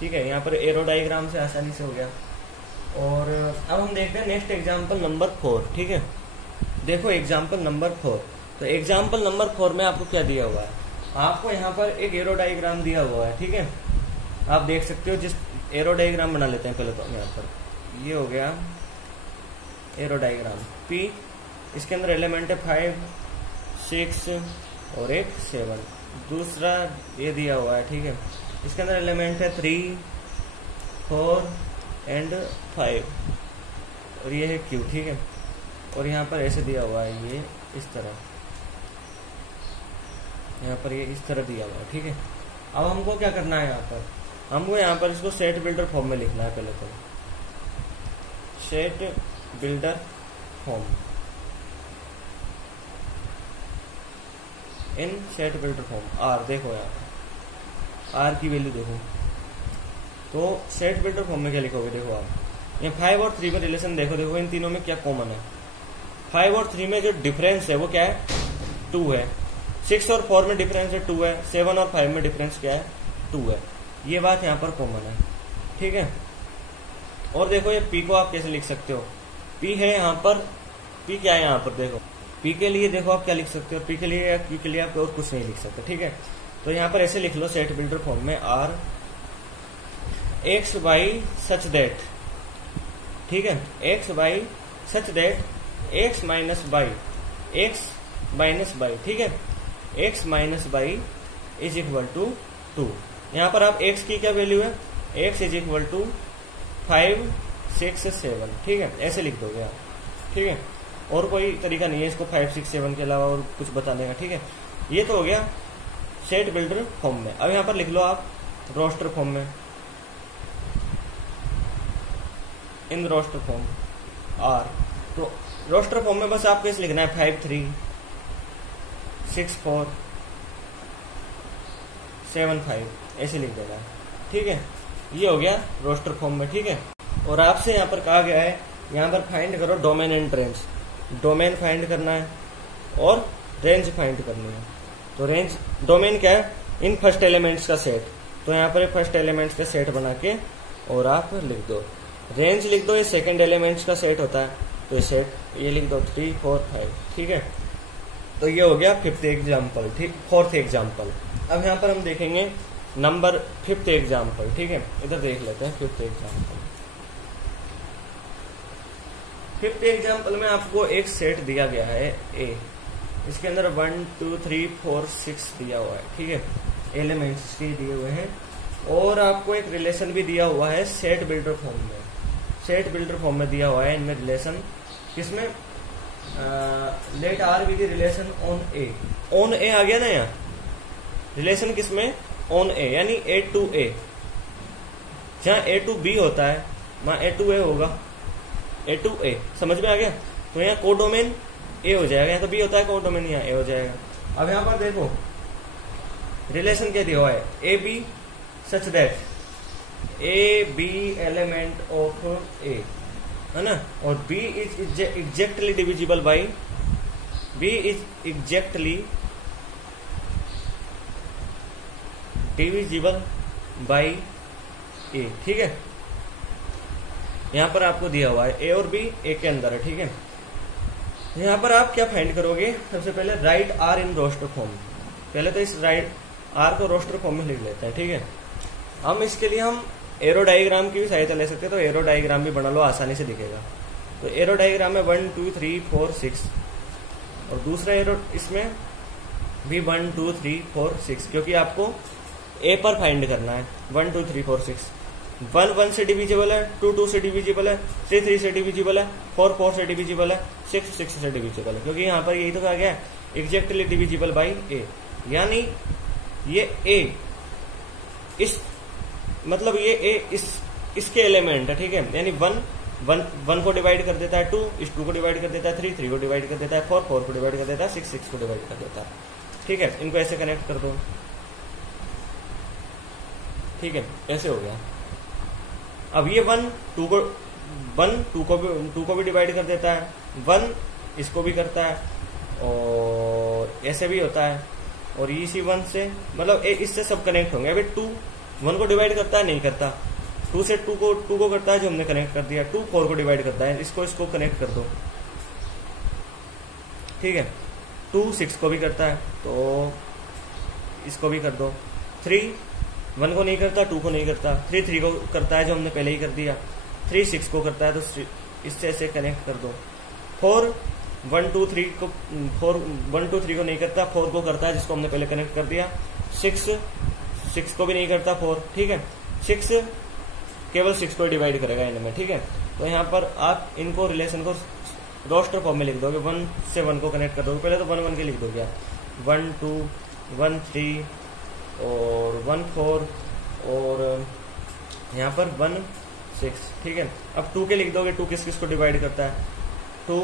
ठीक है। यहाँ पर एरो डायग्राम से आसानी से हो गया। और अब हम देखते हैं नेक्स्ट एग्जाम्पल नंबर 4, ठीक है। देखो एग्जाम्पल नंबर 4, तो एग्जाम्पल नंबर 4 में आपको क्या दिया हुआ है, आपको यहाँ पर एक एरो डायग्राम दिया हुआ है, ठीक है। आप देख सकते हो, जिस एरो डायग्राम बना लेते हैं पहले तो। यहाँ पर ये हो गया एरो डायग्राम P, इसके अंदर एलिमेंट है 5 6 और एक 7। दूसरा ये दिया हुआ है, ठीक है, इसके अंदर एलिमेंट है 3 4 एंड 5, और ये है Q, ठीक है। और यहाँ पर ऐसे दिया हुआ है, ये इस तरह, यहाँ पर ये इस तरह दिया हुआ है, ठीक है। अब हमको क्या करना है, यहाँ पर हमको यहाँ पर इसको सेट बिल्डर फॉर्म में लिखना है। पहले तो set builder form, in set builder form R, देखो यहाँ पर आर की वैल्यू देखो। तो सेट बिल्डर फॉर्म में क्या लिखोगे, देखो आप यहाँ 5 और 3 में रिलेशन देखो, देखो इन तीनों में क्या कॉमन है। 5 और 3 में जो डिफरेंस है वो क्या है, 2 है। 6 और 4 में डिफरेंस है 2 है। 7 और 5 में डिफरेंस क्या है, 2 है। ये बात यहाँ पर कॉमन है, ठीक है। और देखो ये P को आप कैसे लिख सकते हो, P है यहाँ पर, P क्या है यहाँ पर, देखो पी के लिए देखो आप क्या लिख सकते हो, पी के लिए या क्यू के लिए आप और कुछ नहीं लिख सकते, ठीक है। तो यहाँ पर ऐसे लिख लो सेट बिल्डर फॉर्म में R X Y such that, ठीक है, X Y such that X minus Y ठीक है, X minus by is equal to 2। यहाँ पर आप एक्स की क्या वैल्यू है, एक्स इज इक्वल टू 5 6 7, ठीक है, ऐसे लिख दोगे आप, ठीक है। और कोई तरीका नहीं है इसको 5 6 7 के अलावा और कुछ बताने का, ठीक है। ये तो हो गया सेट बिल्डर फॉर्म में। अब यहाँ पर लिख लो आप रोस्टर फॉर्म में, इन रोस्टर फॉर्म आर। तो रोस्टर फॉर्म में बस आपको इसे लिखना है 5 3 6 4 7 5, ऐसे लिख देना है, ठीक है। ये हो गया रोस्टर फॉर्म में, ठीक है। और आपसे यहाँ पर कहा गया है, यहाँ पर फाइंड करो domain and range. Domain find करना है और रेंज फाइंड करनी है। तो रेंज, डोमेन क्या है, इन फर्स्ट एलिमेंट्स का सेट। तो यहाँ पर फर्स्ट एलिमेंट्स का सेट बना के और आप लिख दो। रेंज लिख दो, ये सेकंड एलिमेंट्स का सेट होता है, तो ये सेट ये लिख दो 3 4 5, ठीक है। तो ये हो गया फिफ्थ एग्जाम्पल, ठीक, फोर्थ एग्जाम्पल। अब यहाँ पर हम देखेंगे नंबर फिफ्थ एग्जाम्पल, ठीक है। इधर देख लेते हैं फिफ्थ एग्जाम्पल। फिफ्थ एग्जाम्पल में आपको एक सेट दिया गया है ए, इसके अंदर 1 2 3 4 6 दिया हुआ है, ठीक है, एलिमेंट्स इसके दिए हुए हैं। और आपको एक रिलेशन भी दिया हुआ है सेट बिल्डर फॉर्म में। सेट बिल्डर फॉर्म में दिया हुआ है इनमें रिलेशन, किसमें, let R be the relation on A. On A आ गया ना यहाँ, रिलेशन किसमें, ऑन ए, यानी ए टू ए। जहां ए टू बी होता है वहां ए टू ए होगा, ए टू ए, समझ में आ गया। तो यहाँ कोडोमेन ए हो जाएगा, यहाँ तो बी होता है, कोडोमेन यहाँ ए हो जाएगा। अब यहाँ पर देखो रिलेशन क्या दिया हुआ है, A B such that A B element of A, है ना, और B is exactly divisible by, B is exactly divisible by A, ठीक है। यहां पर आपको दिया हुआ है ए और बी ए के अंदर है, ठीक है। यहां पर आप क्या फाइंड करोगे, सबसे पहले right R in roster form. पहले तो इस राइट आर को रोस्टर फॉर्म में लिख लेते हैं, ठीक है। हम इसके लिए हम एरो डायग्राम की भी सहायता ले सकते हैं, तो एरो डायग्राम भी बना लो, आसानी से दिखेगा। तो एरो डायग्राम में 1 2 3 4 6, और दूसरा एरो इसमें भी 1 2 3 4 6, क्योंकि आपको ए पर फाइंड करना है। 1 2 3 4 6, 1 1 से डिविजिबल है, 2 2 से डिविजिबल है, 3 3 से डिविजिबल है, 4 4 से डिविजिबल है, 6 6 से डिविजिबल है, क्योंकि यहाँ पर यही तो कहा गया है एग्जैक्टली डिविजिबल बाई ए। यानी ये ए इस, मतलब ये ए इसके एलिमेंट है, ठीक है। यानी 1 को डिवाइड कर देता है, 2 इस 2 को डिवाइड कर देता है, 3 3 को डिवाइड कर देता है, 4 4 को डिवाइड कर देता है, 6 6 को डिवाइड कर देता है, ठीक है। इनको ऐसे कनेक्ट कर दो, ठीक है, ऐसे हो गया। अब ये 1 2 को भी डिवाइड कर देता है, 1 इसको भी करता है, और ऐसे भी होता है। और इसी 1 से, मतलब इससे सब कनेक्ट होंगे। अभी 2 1 को डिवाइड करता है, नहीं करता। 2 से 2 को करता है, जो हमने कनेक्ट कर दिया। 2 4 को डिवाइड करता है, इसको कनेक्ट कर दो, ठीक है। 2 6 को भी करता है, तो इसको भी कर दो। 3 1 को नहीं करता, 2 को नहीं करता, 3 3 को करता है, जो हमने पहले ही कर दिया। 3 6 को करता है, तो इससे ऐसे कनेक्ट कर दो। 4 1 2 3 को 1 2 3 को नहीं करता, 4 को करता है, जिसको हमने पहले कनेक्ट कर दिया। 6 को भी नहीं करता 4, ठीक है। 6 केवल 6 को डिवाइड करेगा इनमें, ठीक है। तो यहाँ पर आप इनको रिलेशन को रोस्टर फॉर्म में लिख दोगे, 1 से 1 को कनेक्ट कर दोगे। पहले तो 1 1 के लिख दोगे आप, 1 2 1 3 और 1 4 और यहाँ पर 1 6, ठीक है। अब 2 के लिख दोगे, 2 किस को डिवाइड करता है, 2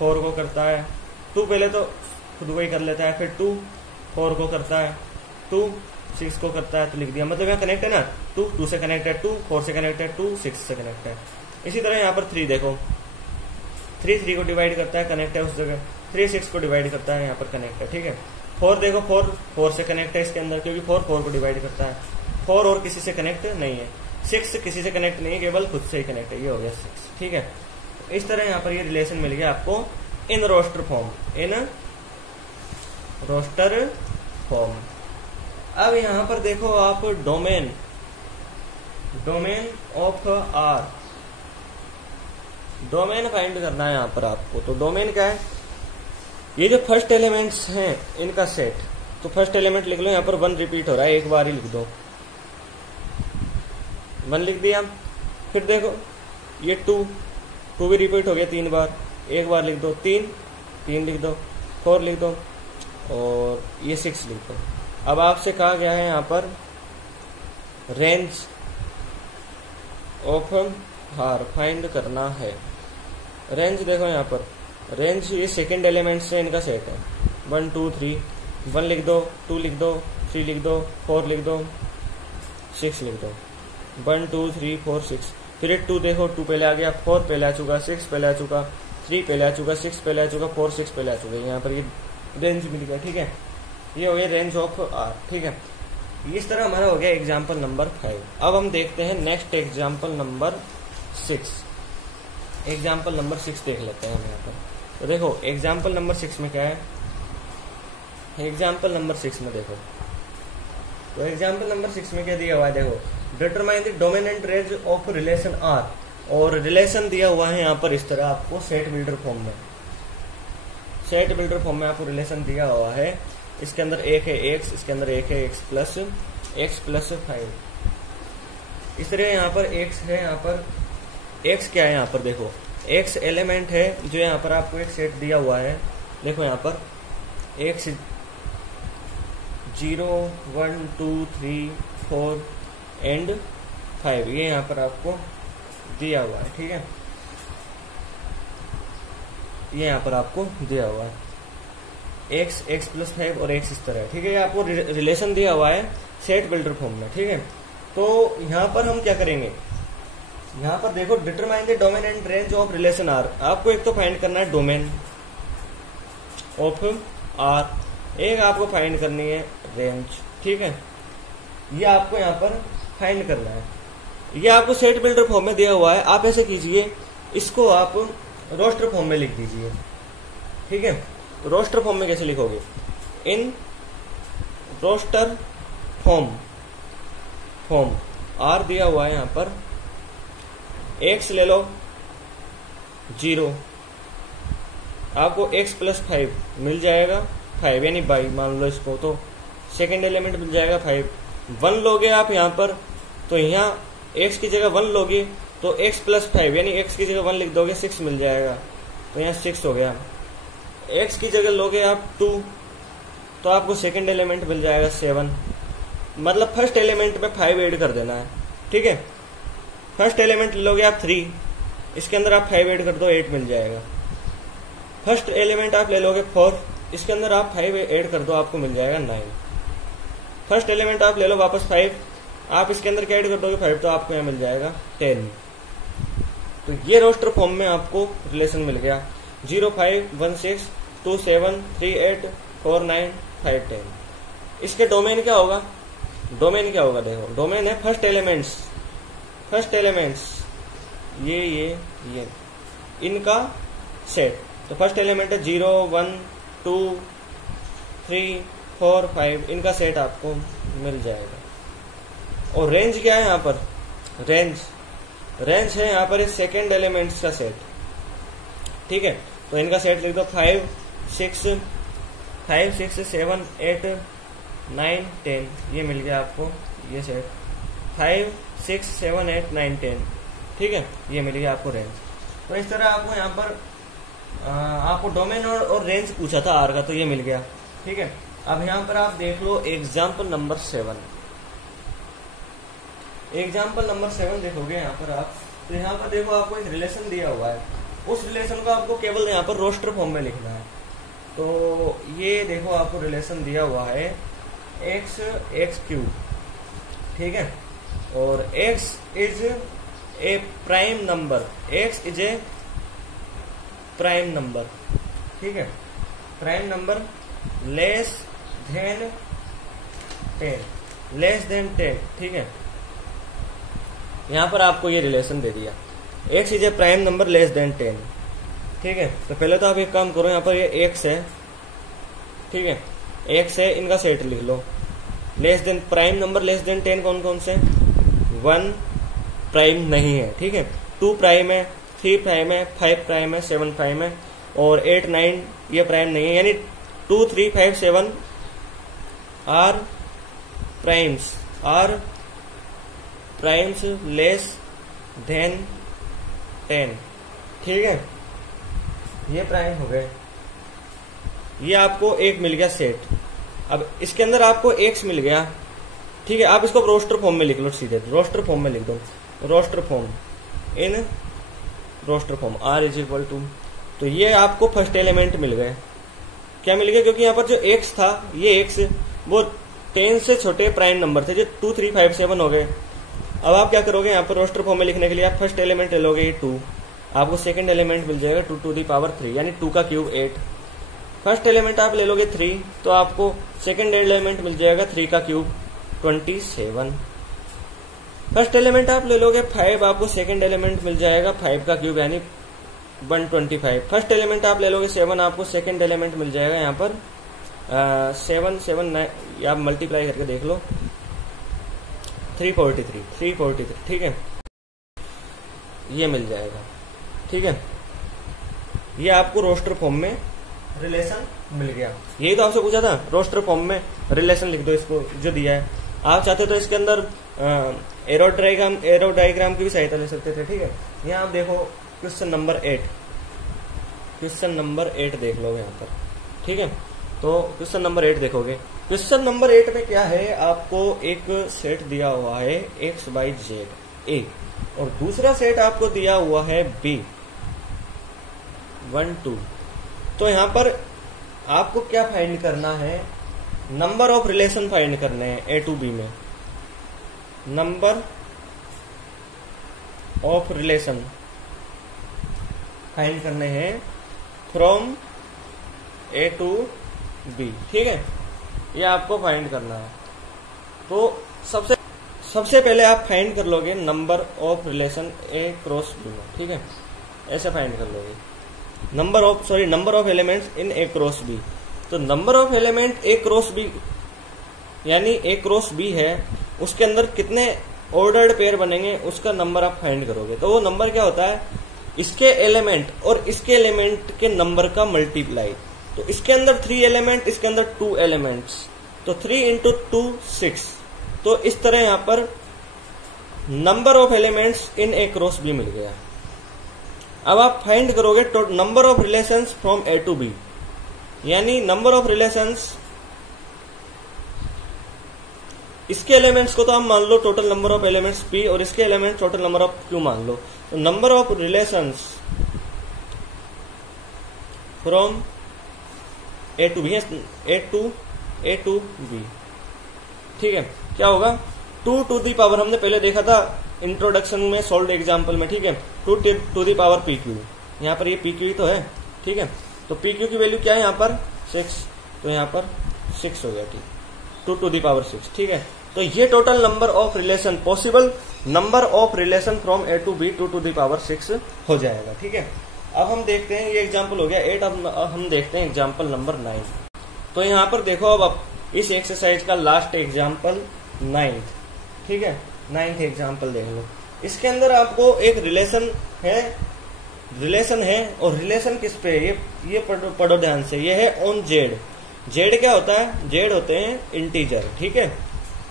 4 को करता है। 2 पहले तो खुद को ही कर लेता है, फिर 2 4 को करता है, 2 6 को करता है, तो लिख दिया। मतलब यहाँ कनेक्ट है ना, 2 से कनेक्ट है, 2 4 से कनेक्ट है, 2 6 से कनेक्ट है। इसी तरह यहाँ पर 3 देखो, 3 3 को डिवाइड करता है, कनेक्ट है उस जगह। 3 6 को डिवाइड करता है, यहाँ पर कनेक्ट है, ठीक है। 4 देखो, 4 से कनेक्ट है इसके अंदर, क्योंकि 4 को डिवाइड करता है। 4 और किसी से कनेक्ट नहीं है। 6 किसी से कनेक्ट नहीं है, केवल खुद से ही कनेक्ट है, ये हो गया 6, ठीक है। इस तरह यहाँ पर ये रिलेशन मिल गया आपको in roster form, in roster form. अब यहां पर देखो आप domain, domain of R, domain find करना है यहां पर आपको। तो डोमेन क्या है, ये जो फर्स्ट एलिमेंट्स हैं इनका सेट। तो फर्स्ट एलिमेंट लिख लो, यहां पर 1 रिपीट हो रहा है, एक बार ही लिख दो, 1 लिख दिया। फिर देखो ये 2 भी रिपीट हो गया 3 बार, एक बार लिख दो, 3 लिख दो, 4 लिख दो, और ये 6 लिख दो। अब आपसे कहा गया है यहाँ पर रेंज ऑफ हार फाइंड करना है। रेंज देखो यहाँ पर, रेंज ये सेकेंड एलिमेंट से इनका सेट है, 1 2 3, 1 लिख दो, 2 लिख दो, 3 लिख दो, 4 लिख दो, 6 लिख दो, 1 2 3 4 6। फिर 2 देखो, 2 पहले आ गया, 4 पहले आ चुका, 6 पहले आ चुका, 3 पहले आ चुका, 6 पहले आ चुका, 4 6 पहले आ चुका। यहाँ पर ये रेंज मिल गया, ठीक है, ये हो गया रेंज ऑफ आर, ठीक है। इस तरह हमारा हो गया एग्जाम्पल नंबर 5। अब हम देखते हैं next example number 6। Example number 6 देख लेते हैं हम यहाँ पर। तो देखो एग्जाम्पल नंबर 6 में क्या है, एग्जाम्पल नंबर 6 में देखो, तो एग्जाम्पल नंबर 6 में क्या दिया हुआ है, देखो determine the dominant range of relation R, और रिलेशन दिया हुआ है यहाँ पर इस तरह आपको सेट बिल्डर फॉर्म में, सेट बिल्डर फॉर्म में आपको रिलेशन दिया हुआ है। इसके अंदर एक है एक्स, इसके अंदर एक है एक्स प्लस 5। इस तरह यहाँ पर एक्स है, यहाँ पर एक्स क्या है, यहाँ पर देखो एक्स एलिमेंट है जो यहाँ पर आपको एक सेट दिया हुआ है। देखो यहाँ पर एक्स 0 1 2 3 4 एंड 5, ये यहाँ पर आपको दिया हुआ है, ठीक है, ये यहाँ पर आपको दिया हुआ है एक्स प्लस 5 और एक्स इस तरह है, ठीक है। ये आपको रिलेशन दिया हुआ है सेट बिल्डर फॉर्म में, ठीक है। तो यहाँ पर हम क्या करेंगे, यहाँ पर देखो determine the dominant range of relation R, आपको एक तो फाइंड करना है डोमेन ऑफ आर, एक आपको फाइंड करनी है रेंज, ठीक है, ये आपको यहाँ पर फाइंड करना है। ये आपको सेट बिल्डर फॉर्म में दिया हुआ है, आप ऐसे कीजिए, इसको आप रोस्टर फॉर्म में लिख दीजिए, ठीक है। तो रोस्टर फॉर्म में कैसे लिखोगे, इन रोस्टर फॉर्म आर दिया हुआ है यहाँ पर, एक्स ले लो 0, आपको एक्स प्लस 5 मिल जाएगा, 5 यानी 22 मान लो इसको, तो सेकेंड एलिमेंट मिल जाएगा 5। 1 लोगे आप यहाँ पर, तो यहाँ एक्स की जगह 1 लोगे तो एक्स प्लस 5 यानी एक्स की जगह 1 लिख दोगे, 6 मिल जाएगा, तो यहाँ 6 हो गया। एक्स की जगह लोगे आप 2, तो आपको सेकंड एलिमेंट मिल जाएगा 7, मतलब फर्स्ट एलिमेंट में 5 ऐड कर देना है, ठीक है। फर्स्ट एलिमेंट लोगे आप 3, इसके अंदर आप 5 ऐड कर दो, 8 मिल जाएगा। फर्स्ट एलिमेंट आप ले लोगे 4, इसके अंदर आप 5 ऐड कर दो, आपको मिल जाएगा 9। फर्स्ट एलिमेंट आप ले लो वापस 5, आप इसके अंदर क्या ऐड कर दोगे 5, तो आपको यहाँ मिल जाएगा 10। तो ये रोस्टर फॉर्म में आपको रिलेशन मिल गया, 0 5 1 6 2 7 3 8 4 9 5 10। इसके डोमेन क्या होगा, डोमेन क्या होगा, देखो डोमेन है फर्स्ट एलिमेंट्स ये इनका सेट। तो फर्स्ट एलिमेंट है 0 1 2 3 4 5, इनका सेट आपको मिल जाएगा। और रेंज क्या है यहाँ पर, रेंज है यहाँ पर सेकेंड एलिमेंट्स का सेट, ठीक है। तो इनका सेट लिख दो 5 6 7 8 9 10, ये मिल गया आपको ये सेट 5 6 7 8 9 10, ठीक है, ये मिल गया आपको रेंज। तो इस तरह आपको यहाँ पर आपको डोमेन और रेंज पूछा था आर का, तो ये मिल गया, ठीक है। अब यहाँ पर आप देख लो एग्जाम्पल नंबर 7। एग्जाम्पल नंबर 7 देखोगे यहाँ पर आप, तो यहाँ पर देखो आपको एक रिलेशन दिया हुआ है, उस रिलेशन को आपको केवल यहाँ पर रोस्टर फॉर्म में लिखना है। तो ये देखो आपको रिलेशन दिया हुआ है x क्यूब, ठीक है, और x is a prime number, x is a prime number, ठीक है, प्राइम नंबर लेस देन 10, ठीक है। यहां पर आपको ये रिलेशन दे दिया, x is a prime number less than 10। ठीक है। तो पहले तो आप एक काम करो, यहाँ पर ये एक्स है, ठीक है, एक्स है, इनका सेट लिख लो। Less than prime number less than 10 कौन कौन से? 1 प्राइम नहीं है, ठीक है, 2 प्राइम है, 3 प्राइम है, 5 प्राइम है, 7 प्राइम है, और 8 9 ये प्राइम नहीं है, यानी 2 3 5 7 आर प्राइम्स लेस देन 10, ठीक है, ये प्राइम हो गए। ये आपको एक मिल गया सेट। अब इसके अंदर आपको एक्स मिल गया, ठीक है, आप इसको रोस्टर फॉर्म में लिख लो, सीधे रोस्टर फॉर्म में लिख दो, roster form in roster form R is equal to, तो ये आपको फर्स्ट एलिमेंट मिल गए। क्या मिल गया? क्योंकि यहाँ पर जो एक्स था, ये एक्स वो 10 से छोटे प्राइम नंबर थे, जो 2 3 5 7 हो गए। अब आप क्या करोगे, यहाँ पर रोस्टर फॉर्म में लिखने के लिए आप फर्स्ट एलिमेंट ले लोगे, ये 2, आपको सेकंड एलिमेंट मिल जाएगा 2 टू दी पावर 3, यानी 2 का क्यूब 8। फर्स्ट एलिमेंट आप ले लोगे 3, तो आपको सेकंड एलिमेंट मिल जाएगा 3 का क्यूब 27। फर्स्ट एलिमेंट आप ले लोगे 5, आपको सेकंड एलिमेंट मिल जाएगा 5 का क्यूब यानी 125। फर्स्ट एलिमेंट आप ले लोगे 7, आपको सेकंड एलिमेंट मिल जाएगा यहाँ पर 7 7 9, आप मल्टीप्लाई करके देख लो, 343, ठीक है, ये मिल जाएगा, ठीक है। ये आपको रोस्टर फॉर्म में रिलेशन मिल गया। यही तो आपसे पूछा था, रोस्टर फॉर्म में रिलेशन लिख दो, इसको जो दिया है। आप चाहते तो इसके अंदर एरो डायग्राम की भी सहायता ले सकते थे, ठीक है। यहाँ आप देखो क्वेश्चन नंबर 8 देख लो यहाँ पर, ठीक है। तो क्वेश्चन नंबर 8 देखोगे, क्वेश्चन नंबर 8 में क्या है, आपको एक सेट दिया हुआ है एक्स बाई जेड ए, और दूसरा सेट आपको दिया हुआ है बी 1 2। तो यहां पर आपको क्या फाइंड करना है? नंबर ऑफ रिलेशन फाइंड करने हैं ए टू बी में, नंबर ऑफ रिलेशन फाइंड करने हैं फ्रॉम ए टू बी, ठीक है, ये आपको फाइंड करना है। तो सबसे पहले आप फाइंड कर लोगे number of relation A cross B में, ठीक है, ऐसे फाइंड कर लोगे number of elements in A cross B. तो number of element A cross B यानी ए क्रॉस बी है, उसके अंदर कितने ऑर्डर्ड पेयर बनेंगे उसका नंबर आप फाइंड करोगे। तो वो नंबर क्या होता है? इसके एलिमेंट और इसके एलिमेंट के नंबर का मल्टीप्लाई। तो इसके अंदर 3 एलिमेंट, इसके अंदर 2 एलिमेंट्स, तो 3 इंटू 2 6। तो इस तरह यहां पर number of elements in A cross B मिल गया। अब आप फाइंड करोगे number of relations from A to B, यानी नंबर ऑफ रिलेशंस, इसके एलिमेंट्स को तो हम मान लो total number of elements p, और इसके elements total number of q मान लो। तो number of relations from A to B, A to B, ठीक है। क्या होगा? 2 टू दी पावर, हमने पहले देखा था इंट्रोडक्शन में सॉल्व एग्जाम्पल में, ठीक है, 2 to the power P Q. यहाँ पर ये पी क्यू तो है, ठीक है। तो पी क्यू की वैल्यू क्या है यहाँ पर? 6, तो यहाँ पर 6 हो गया, ठीक, 2 टू दी पावर 6, ठीक है। तो ये total number of relation, possible number of relation from A to B 2 to the power 6 हो जाएगा, ठीक है। अब हम देखते हैं, ये एग्जाम्पल हो गया 8, अब हम देखते हैं एग्जाम्पल नंबर 9। तो यहाँ पर देखो, अब इस एक्सरसाइज का लास्ट एग्जाम्पल 9, ठीक है, 9th एग्जाम्पल देख लो। इसके अंदर आपको एक रिलेशन है, और रिलेशन किस पे? ये पढ़ो ध्यान से, ये है ऑन जेड। जेड क्या होता है? जेड होते हैं इंटीजर, ठीक है,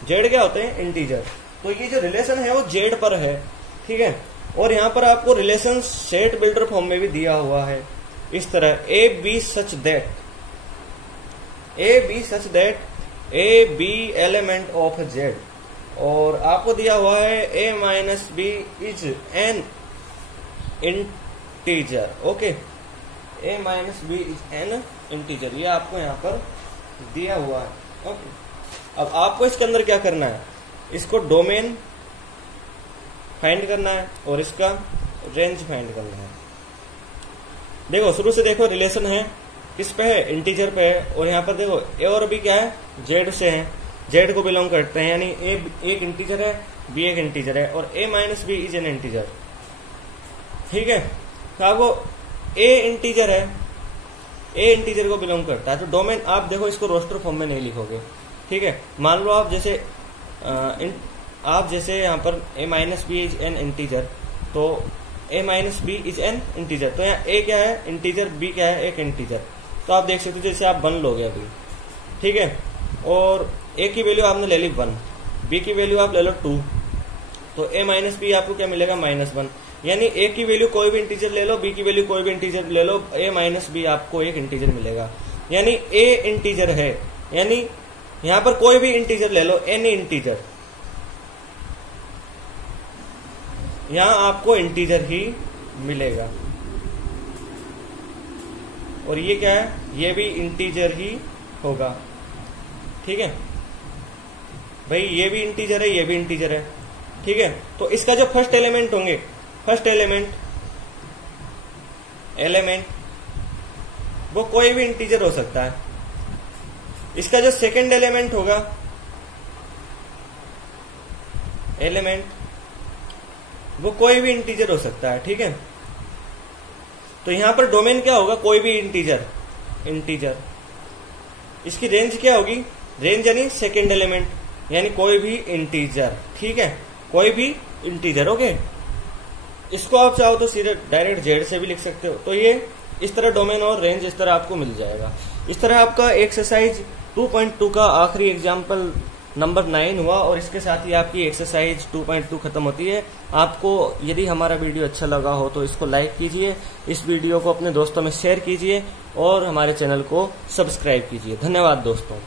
जेड क्या होते हैं? इंटीजर। तो ये जो रिलेशन है वो जेड पर है, ठीक है। और यहाँ पर आपको रिलेशन सेट बिल्डर फॉर्म में भी दिया हुआ है इस तरह, A B such that A B element of Z, और आपको दिया हुआ है A minus B is an integer, okay, A minus B is an integer, ये आपको यहाँ पर दिया हुआ है, ओके। अब आपको इसके अंदर क्या करना है? इसको डोमेन फाइंड करना है और इसका रेंज फाइंड करना है। देखो शुरू से देखो, रिलेशन है किस पे है? इंटीजर पे है, और यहाँ पर देखो ए और बी क्या है? जेड से है, जेड को बिलोंग करते हैं, यानी ए एक इंटीजर है, बी एक इंटीजर है, और A minus B is an integer, ठीक है। तो आपको ए इंटीजर है, ए इंटीजर को बिलोंग करता है। तो डोमेन आप देखो इसको रोस्टर फॉर्म में नहीं लिखोगे, ठीक है। मान लो आप जैसे यहाँ पर a minus B is an integer, तो a minus B is an integer, तो यहाँ a क्या है इंटीजर, b क्या है एक इंटीजर। तो आप देख सकते हो जैसे आप 1 लोगे अभी, ठीक है, और a की वैल्यू आपने ले ली 1, b की वैल्यू आप ले लो 2, तो a माइनस बी आपको क्या मिलेगा -1। यानी a की वैल्यू कोई भी इंटीजर ले लो, b की वैल्यू कोई भी इंटीजर ले लो, a माइनस बी आपको एक इंटीजर मिलेगा। यानी a इंटीजर है, यानी यहां पर कोई भी इंटीजर ले लो, एनी इंटीजर, यहां आपको इंटीजर ही मिलेगा। और ये क्या है, ये भी इंटीजर ही होगा, ठीक है भाई, ये भी इंटीजर है, ये भी इंटीजर है, ठीक है। तो इसका जो फर्स्ट एलिमेंट होंगे, फर्स्ट एलिमेंट वो कोई भी इंटीजर हो सकता है। इसका जो सेकंड एलिमेंट होगा, एलिमेंट वो कोई भी इंटीजर हो सकता है, ठीक है। तो यहां पर डोमेन क्या होगा, कोई भी इंटीजर। इसकी रेंज क्या होगी, रेंज यानी सेकंड एलिमेंट, यानी कोई भी इंटीजर, ठीक है, कोई भी इंटीजर, ओके। इसको आप चाहो तो सीधे डायरेक्ट जेड से भी लिख सकते हो। तो ये इस तरह डोमेन और रेंज इस तरह आपको मिल जाएगा। इस तरह आपका एक्सरसाइज 2.2 का आखिरी एग्जाम्पल नंबर 9 हुआ, और इसके साथ ही आपकी एक्सरसाइज 2.2 खत्म होती है। आपको यदि हमारा वीडियो अच्छा लगा हो तो इसको लाइक कीजिए, इस वीडियो को अपने दोस्तों में शेयर कीजिए और हमारे चैनल को सब्सक्राइब कीजिए। धन्यवाद दोस्तों।